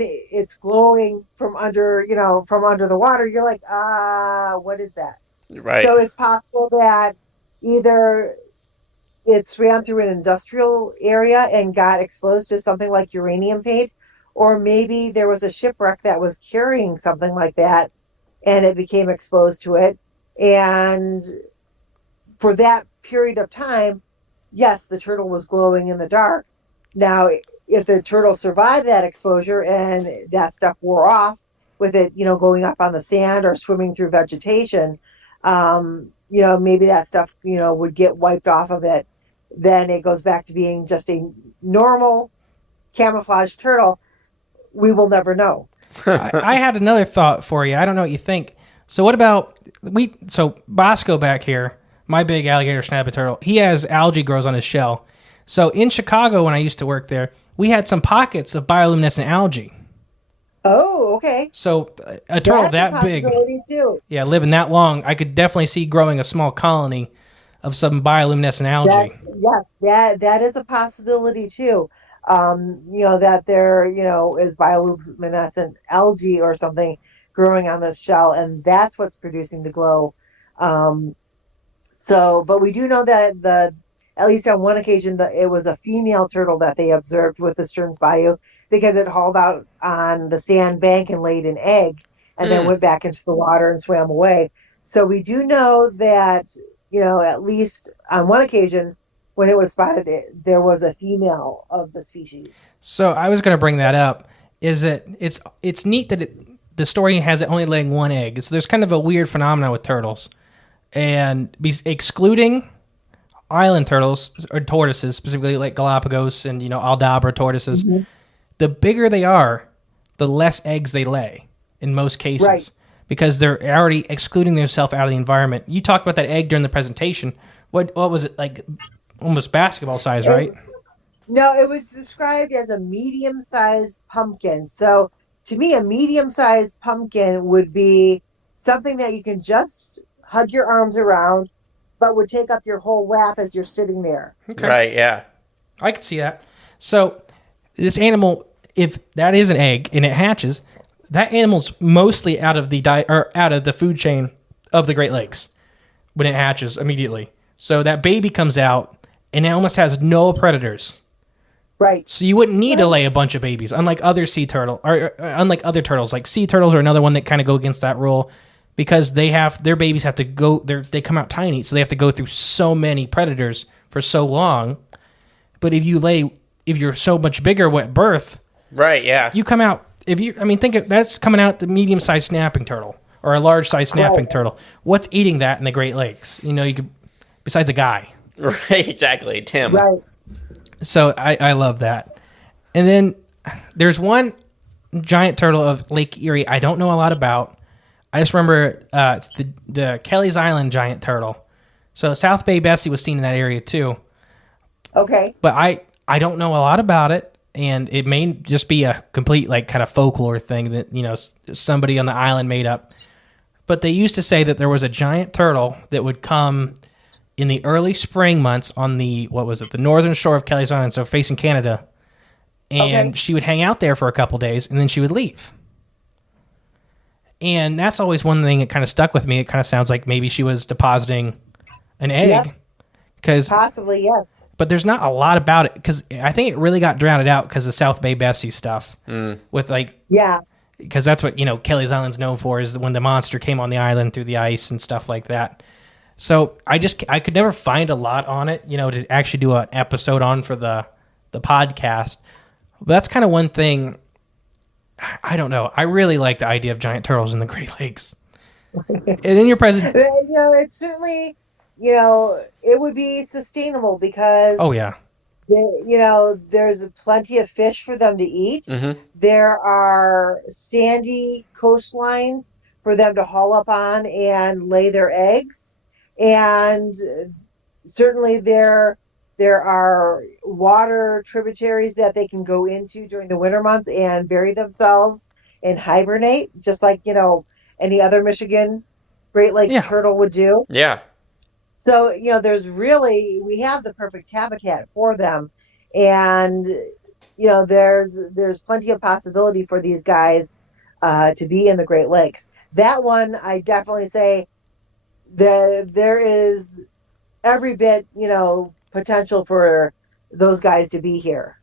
it's glowing from under the water, you're like, what is that? Right. So it's possible that either it swam through an industrial area and got exposed to something like uranium paint, or maybe there was a shipwreck that was carrying something like that and it became exposed to it. And for that period of time, yes, the turtle was glowing in the dark. Now, if the turtle survived that exposure and that stuff wore off with it, going up on the sand or swimming through vegetation, maybe that stuff, would get wiped off of it. Then it goes back to being just a normal camouflage turtle. We will never know. I had another thought for you. I don't know what you think. So what about Bosco back here, my big alligator snapping turtle, he has algae grows on his shell. So in Chicago, when I used to work there, we had some pockets of bioluminescent algae. Oh, okay. So a turtle That's that a big, possibility too. yeah, living that long, I could definitely see growing a small colony of some bioluminescent algae. That is a possibility too. That there, is bioluminescent algae or something growing on this shell, and that's what's producing the glow. Um, but we do know that at least on one occasion, it was a female turtle that they observed with the Stearns Bayou because it hauled out on the sand bank and laid an egg, and then went back into the water and swam away. So we do know that, at least on one occasion when it was spotted, there was a female of the species. So I was going to bring that up. Is that it's neat that the story has it only laying one egg. So there's kind of a weird phenomenon with turtles, and excluding island turtles or tortoises, specifically like Galapagos and Aldabra tortoises, the bigger they are, the less eggs they lay in most cases, Right. because they're already excluding themselves out of the environment. You talked about that egg during the presentation. What was it like? Almost basketball size, right? No, it was described as a medium-sized pumpkin. So to me, a medium-sized pumpkin would be something that you can just hug your arms around, but would take up your whole lap as you're sitting there. Okay. Right, yeah. I could see that. So this animal, if that is an egg and it hatches, that animal's mostly out of the out of the food chain of the Great Lakes when it hatches immediately. So that baby comes out and it almost has no predators. Right. So you wouldn't need to lay a bunch of babies, unlike other sea turtle, or unlike other turtles. Like sea turtles are another one that kind of go against that rule because their babies have to go. They come out tiny, so they have to go through so many predators for so long. But if you're so much bigger at birth, Right, yeah. you come out. Think of that's coming out the medium-sized snapping turtle or a large-sized snapping turtle. What's eating that in the Great Lakes? You could, besides a guy. Right, exactly. Tim. Right. So I love that. And then there's one giant turtle of Lake Erie I don't know a lot about. I just remember it's the Kelly's Island giant turtle. So South Bay Bessie was seen in that area too. Okay. But I don't know a lot about it, and it may just be a complete kind of folklore thing that somebody on the island made up. But they used to say that there was a giant turtle that would come in the early spring months on the northern shore of Kelly's Island, so facing Canada, and she would hang out there for a couple days, and then she would leave. And that's always one thing that kind of stuck with me. It kind of sounds like maybe she was depositing an egg, Possibly, yes. but there's not a lot about it because I think it really got drowned out because of South Bay Bessie stuff with Yeah. because that's what Kelly's Island's known for, is when the monster came on the island through the ice and stuff like that. So I could never find a lot on it, to actually do an episode on for the podcast. But that's kind of one thing. I don't know. I really like the idea of giant turtles in the Great Lakes. And in your present, It's certainly, it would be sustainable because oh yeah, there's plenty of fish for them to eat. Mm-hmm. There are sandy coastlines for them to haul up on and lay their eggs. And certainly there are water tributaries that they can go into during the winter months and bury themselves and hibernate, just like, any other Michigan Great Lakes turtle would do. Yeah. So, we have the perfect habitat for them. And, there's plenty of possibility for these guys to be in the Great Lakes. That one, I definitely say there is every bit, potential for those guys to be here.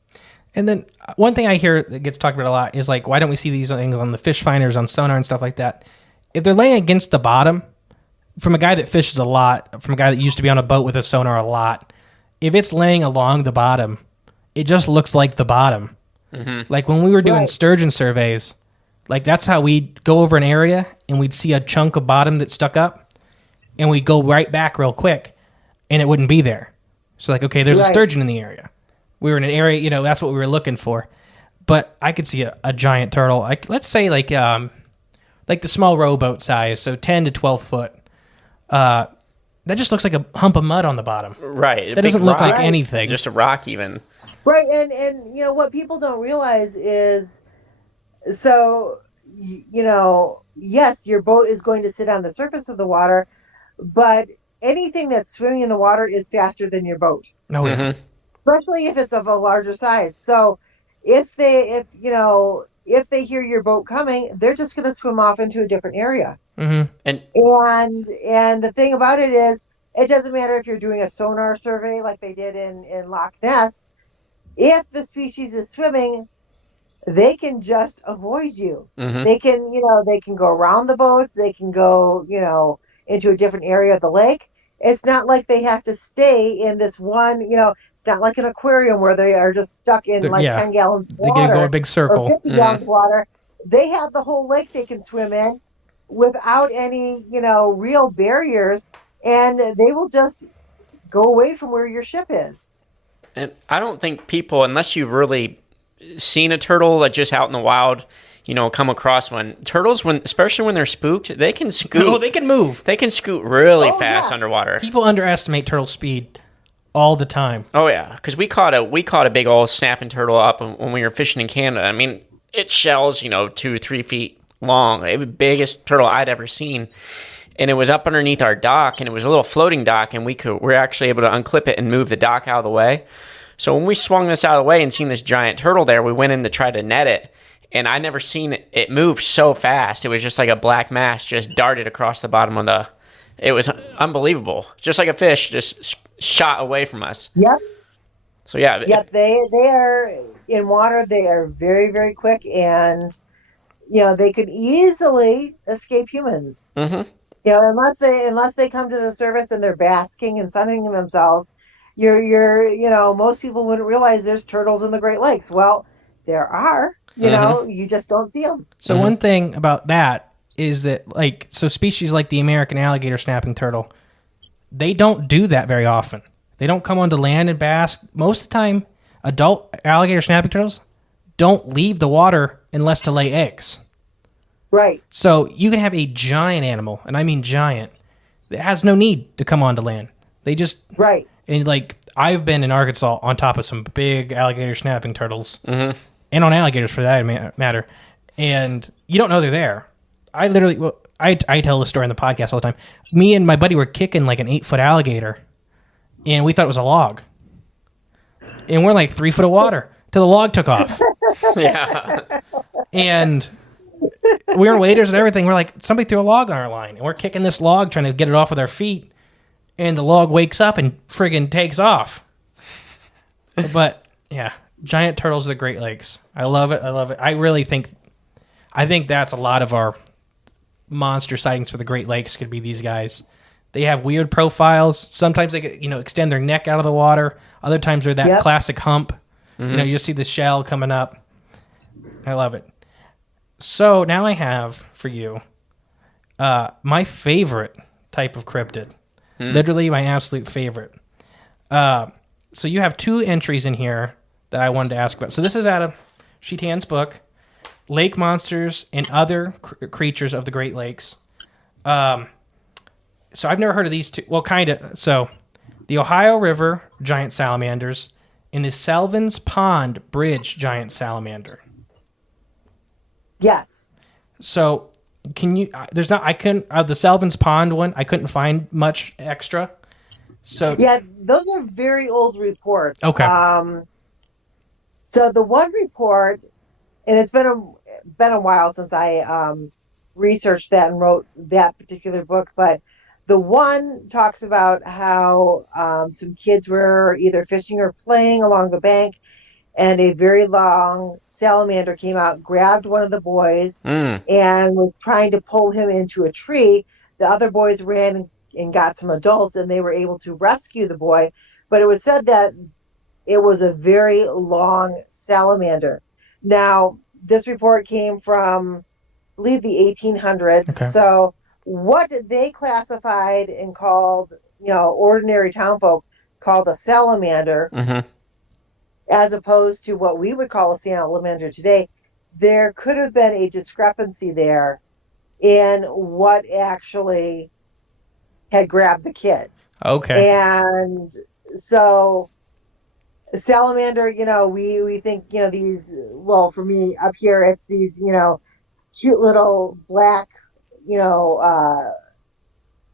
And then one thing I hear that gets talked about a lot is why don't we see these things on the fish finders, on sonar and stuff like that? If they're laying against the bottom, from a guy that fishes a lot, from a guy that used to be on a boat with a sonar a lot, if it's laying along the bottom, it just looks like the bottom. Mm-hmm. Like when we were doing sturgeon surveys, that's how we'd go over an area and we'd see a chunk of bottom that stuck up, and we'd go right back real quick, and it wouldn't be there. So okay, there's a sturgeon in the area. We were in an area, that's what we were looking for. But I could see a giant turtle, let's say the small rowboat size, so 10 to 12 foot. That just looks like a hump of mud on the bottom. Right. That doesn't look like anything. Just a rock even. Right. And what people don't realize is So, yes, your boat is going to sit on the surface of the water, but anything that's swimming in the water is faster than your boat, No, yeah. especially if it's of a larger size. So, if they hear your boat coming, they're just going to swim off into a different area. Mm-hmm. And the thing about it is, it doesn't matter if you're doing a sonar survey like they did in Loch Ness. If the species is swimming, they can just avoid you. They can, they can go around the boats. They can go, into a different area of the lake. It's not like they have to stay in this one, it's not like an aquarium where they are just stuck in like 10 gallons of They water get to go a big circle. or 50 gallons of water. They have the whole lake they can swim in without any, real barriers, and they will just go away from where your ship is. And I don't think people, unless you've really seen a turtle that just out in the wild, come across one. Turtles, especially when they're spooked, they can scoot. Oh, they can move. They can scoot really fast underwater. People underestimate turtle speed all the time. Oh yeah, because we caught a big old snapping turtle up when we were fishing in Canada. I mean, it shells 2-3 feet long. It was the biggest turtle I'd ever seen, and it was up underneath our dock, and it was a little floating dock, and we were actually able to unclip it and move the dock out of the way. So when we swung this out of the way and seen this giant turtle there, we went in to try to net it, and I never seen it move so fast. It was just like a black mass just darted across the bottom of the. It was unbelievable, just like a fish just shot away from us. Yep. So yeah. Yep. They are in water. They are very, very quick, and they could easily escape humans. Mm-hmm. Unless they come to the surface and they're basking and sunning themselves. Most people wouldn't realize there's turtles in the Great Lakes. Well, there are, you just don't see them. So one thing about that is that, species like the American alligator snapping turtle, they don't do that very often. They don't come onto land and bask. Most of the time, adult alligator snapping turtles don't leave the water unless to lay eggs. Right. So you can have a giant animal, and I mean giant, that has no need to come onto land. They just... Right. And I've been in Arkansas on top of some big alligator snapping turtles, and on alligators for that matter, and you don't know they're there. I literally, I tell the story in the podcast all the time. Me and my buddy were kicking like an 8-foot alligator, and we thought it was a log, and we're like 3 foot of water till the log took off. Yeah. And we were waders and everything. We're like, somebody threw a log on our line, and we're kicking this log trying to get it off with our feet. And the log wakes up and friggin' takes off. But, yeah, giant turtles of the Great Lakes. I love it. I think that's a lot of our monster sightings for the Great Lakes could be these guys. They have weird profiles. Sometimes they extend their neck out of the water. Other times they're that classic hump. You just see the shell coming up. I love it. So now I have for you my favorite type of cryptid. Literally my absolute favorite. So you have 2 entries in here that I wanted to ask about. So this is out of Shetan's book, Lake Monsters and Other Creatures of the Great Lakes. So I've never heard of these 2. Well, kind of. So the Ohio River giant salamanders and the Selvins Pond Bridge giant salamander. Yes. So can you? The Selvins Pond one, I couldn't find much extra. So yeah, those are very old reports. Okay. So the one report, and it's been a while since I researched that and wrote that particular book, but the one talks about how some kids were either fishing or playing along the bank, and a very long salamander came out, grabbed one of the boys, and was trying to pull him into a tree. The other boys ran and got some adults, and they were able to rescue the boy. But it was said that it was a very long salamander. Now, this report came from, I believe, the 1800s. Okay. So what they classified and called, ordinary townfolk called a salamander, as opposed to what we would call a salamander today, there could have been a discrepancy there in what actually had grabbed the kid. Okay. And so salamander, we think, these, well, for me up here, it's these, cute little black, you know, uh,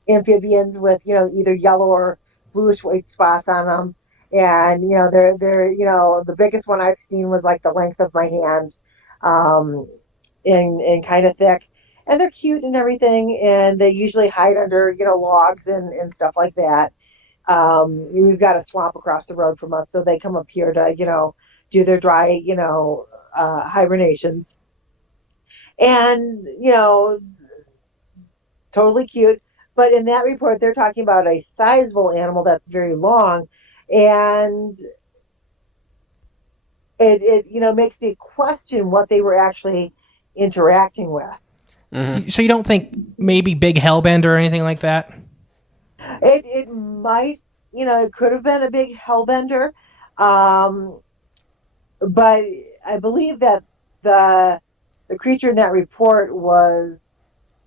amphibians with, either yellow or bluish white spots on them. And, they're, the biggest one I've seen was like the length of my hand, um, and kind of thick. And they're cute and everything. And they usually hide under, logs and stuff like that. We've got a swamp across the road from us, so they come up here to, do their dry, hibernations. And, totally cute. But in that report, they're talking about a sizable animal that's very long, and it makes me question what they were actually interacting with. So you don't think maybe big hellbender or anything like that? It might, it could have been a big hellbender, but I believe that the creature in that report was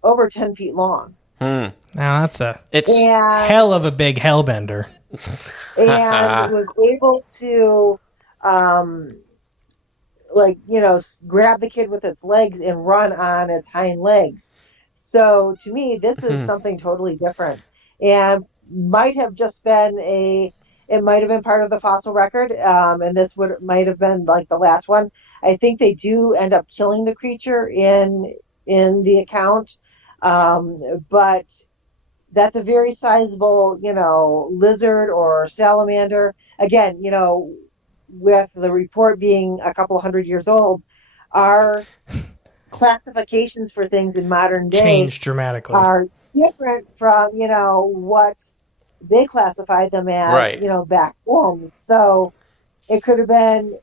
over 10 feet long. Now that's It's hell of a big hellbender. And was able to, grab the kid with its legs and run on its hind legs. So to me, this is something totally different, and might have just been it might have been part of the fossil record, and this might have been like the last one. I think they do end up killing the creature in the account, but that's a very sizable, lizard or salamander. Again, with the report being a couple hundred years old, our classifications for things in modern day Changed dramatically. are different from, what they classified them as, Right. Back then. So it could have been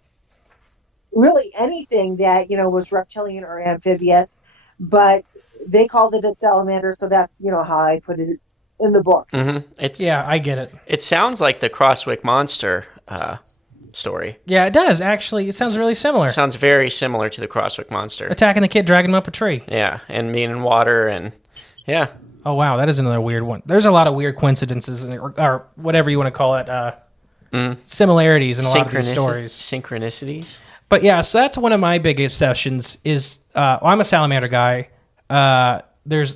really anything that, was reptilian or amphibious, but they called it a salamander. So that's, how I put it in the book. Yeah, I get it. It sounds like the Crosswick Monster story. Yeah, it does, actually. It sounds really similar. It sounds very similar to the Crosswick Monster. Attacking the kid, dragging him up a tree. Yeah, and being in water, and yeah. Oh, wow, that is another weird one. There's a lot of weird coincidences, or whatever you want to call it, similarities in a lot of these stories. Synchronicities? But yeah, so that's one of my big obsessions is, I'm a salamander guy. I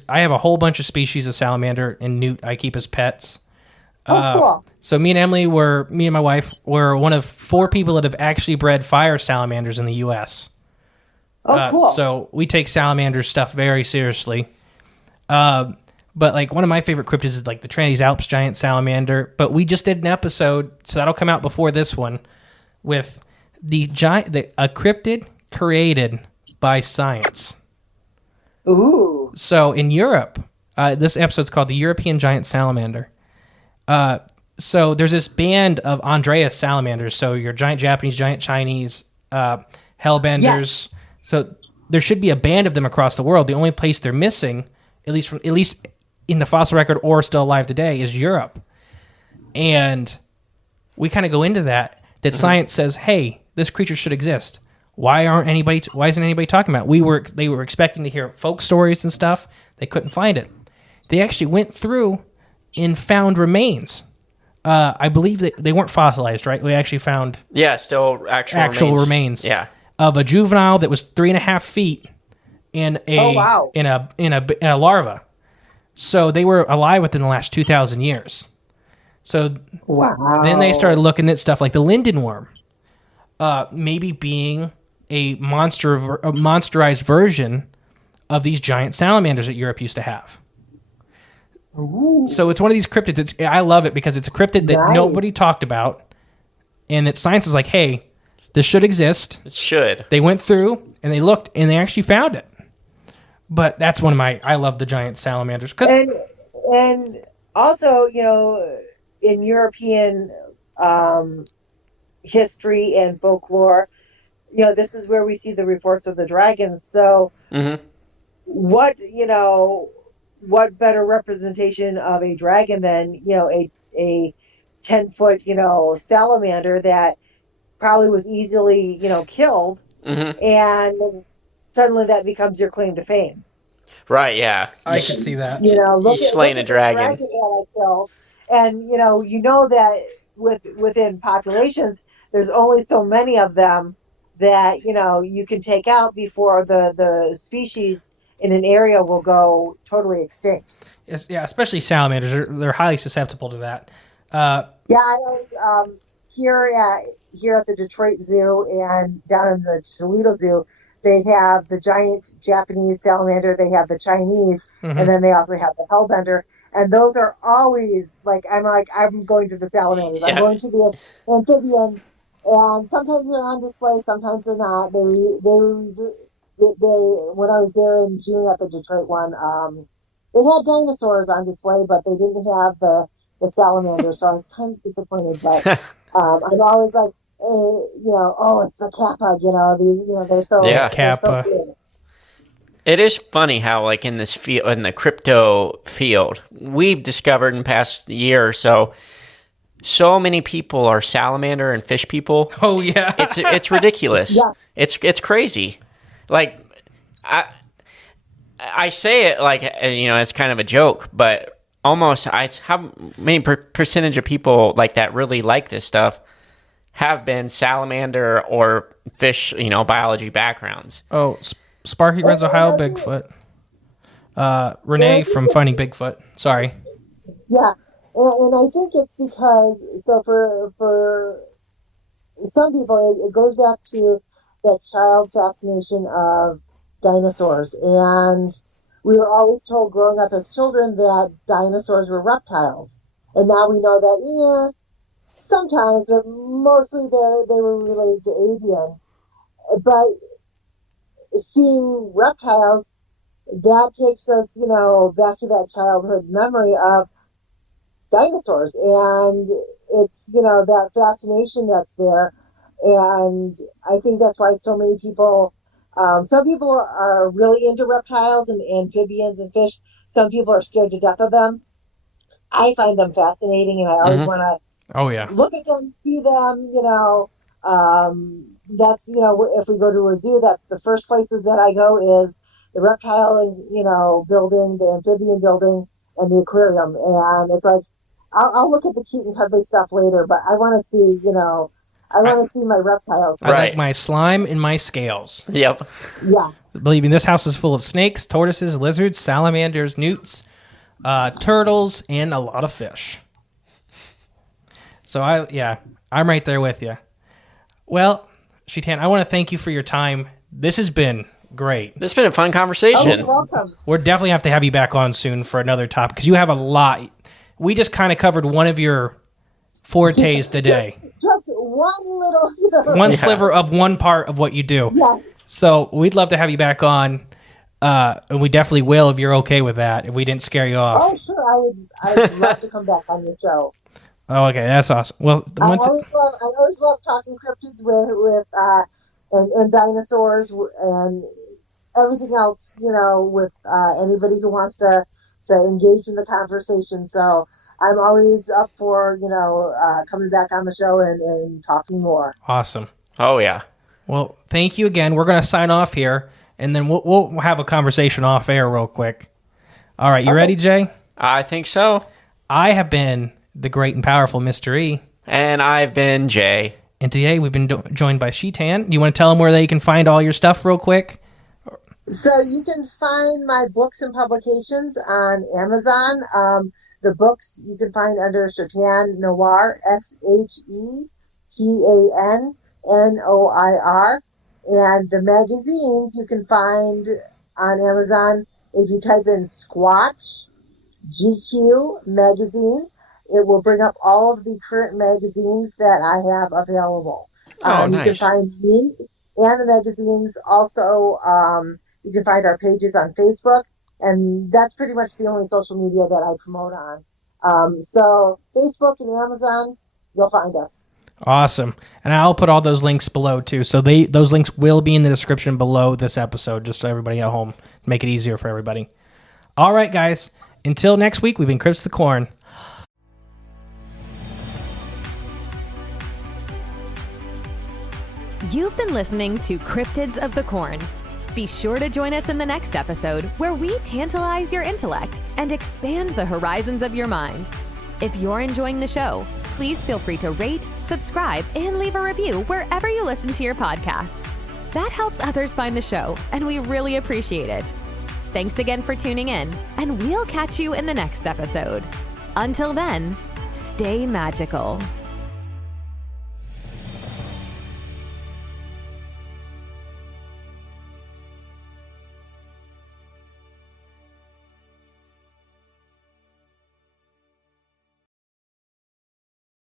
have a whole bunch of species of salamander and newt I keep as pets. Cool. So me and my wife were one of 4 people that have actually bred fire salamanders in the U.S. Cool. So we take salamander stuff very seriously. But like one of my favorite cryptids is like the Trandy's Alps giant salamander. But we just did an episode, so that'll come out before this one, with a cryptid created by science. Ooh. So in Europe, this episode's called the European Giant Salamander. So there's this band of Andreas salamanders. So your giant Japanese, giant Chinese, hellbenders. Yeah. So there should be a band of them across the world. The only place they're missing, at least in the fossil record or still alive today, is Europe. And we kind of go into that science says, hey, this creature should exist. Why isn't anybody talking about it? They were expecting to hear folk stories and stuff. They couldn't find it. They actually went through and found remains. I believe that they weren't fossilized, right? We actually found still actual remains. Yeah, of a juvenile that was 3.5 feet in a larva. So they were alive within the last 2,000 years. So then they started looking at stuff like the linden worm, maybe being a monsterized version of these giant salamanders that Europe used to have. Ooh. So it's one of these cryptids. I love it because it's a cryptid that nobody talked about, and that science is like, hey, this should exist. It should. They went through and they looked and they actually found it. But that's I love the giant salamanders. And also, in European history and folklore, this is where we see the reports of the dragons. So what better representation of a dragon than, a 10-foot, salamander that probably was easily, killed, and suddenly that becomes your claim to fame. Right, yeah. I can see that. You slain a dragon. That I killed, and, that within populations, there's only so many of them that, you can take out before the species in an area will go totally extinct. Yeah, especially salamanders. They're highly susceptible to that. Yeah, I was here at the Detroit Zoo and down in the Toledo Zoo. They have the giant Japanese salamander. They have the Chinese, and then they also have the hellbender. And those are always I'm going to the salamanders. I'm going to the amphibians, and sometimes they're on display, sometimes they're not. They when I was there in June at the Detroit one, they had dinosaurs on display, but they didn't have the salamander, so I was kind of disappointed. But I'm always like, it's the kappa. They're so kappa. They're so good. It is funny how, like, in this field, in the crypto field, we've discovered in the past year or so many people are salamander and fish people. Oh yeah, it's ridiculous. Yeah. It's crazy. Like, I say it like, it's kind of a joke, but almost how many percentage of people like that really like this stuff have been salamander or fish, biology backgrounds. Oh, Sparky runs Ohio Bigfoot. Renee from Finding Bigfoot. Sorry. Yeah, and I think it's because, so for some people, it goes back to that child fascination of dinosaurs. And we were always told growing up as children that dinosaurs were reptiles. And now we know that, sometimes, but mostly they were related to avian. But seeing reptiles, that takes us, back to that childhood memory of dinosaurs. And it's, that fascination that's there. And I think that's why so many people, some people are really into reptiles and amphibians and fish. Some people are scared to death of them. I find them fascinating, and I always want to look at them, see them, that's, if we go to a zoo, that's the first places that I go is the reptile, building, the amphibian building, and the aquarium. And it's like, I'll look at the cute and cuddly stuff later, but I want to see, I want to see my reptiles. I like my slime and my scales. Yep. Yeah. Believe me, this house is full of snakes, tortoises, lizards, salamanders, newts, turtles, and a lot of fish. So I'm right there with you. Well, Shetan, I want to thank you for your time. This has been great. This has been a fun conversation. Oh, you're welcome. We'll definitely have to have you back on soon for another topic because you have a lot. We just kind of covered one of your fortes today. Just one little, one sliver of one part of what you do. Yes. So we'd love to have you back on, and we definitely will if you're okay with that. If we didn't scare you off. Oh, sure. I would love to come back on your show. Oh, okay, that's awesome. Well, I always love talking cryptids with and dinosaurs and everything else, with anybody who wants to engage in the conversation. So I'm always up for, coming back on the show and talking more. Awesome. Oh, yeah. Well, thank you again. We're going to sign off here, and then we'll have a conversation off air real quick. All right, you ready, Jay? I think so. I have been the great and powerful Mr. E. And I've been Jay. And today we've been joined by Shetan. You want to tell them where they can find all your stuff real quick? So you can find my books and publications on Amazon. The books you can find under Shetan Noir, ShetanNoir. And the magazines you can find on Amazon if you type in Squatch GQ magazine. It will bring up all of the current magazines that I have available. Nice. You can find me and the magazines. Also, you can find our pages on Facebook, and that's pretty much the only social media that I promote on. So Facebook and Amazon, you'll find us. Awesome. And I'll put all those links below, too. So those links will be in the description below this episode, just so everybody at home, make it easier for everybody. All right, guys. Until next week, we've been Crypts the Corn. You've been listening to Cryptids of the Corn. Be sure to join us in the next episode where we tantalize your intellect and expand the horizons of your mind. If you're enjoying the show, please feel free to rate, subscribe, and leave a review wherever you listen to your podcasts. That helps others find the show, and we really appreciate it. Thanks again for tuning in, and we'll catch you in the next episode. Until then, stay magical.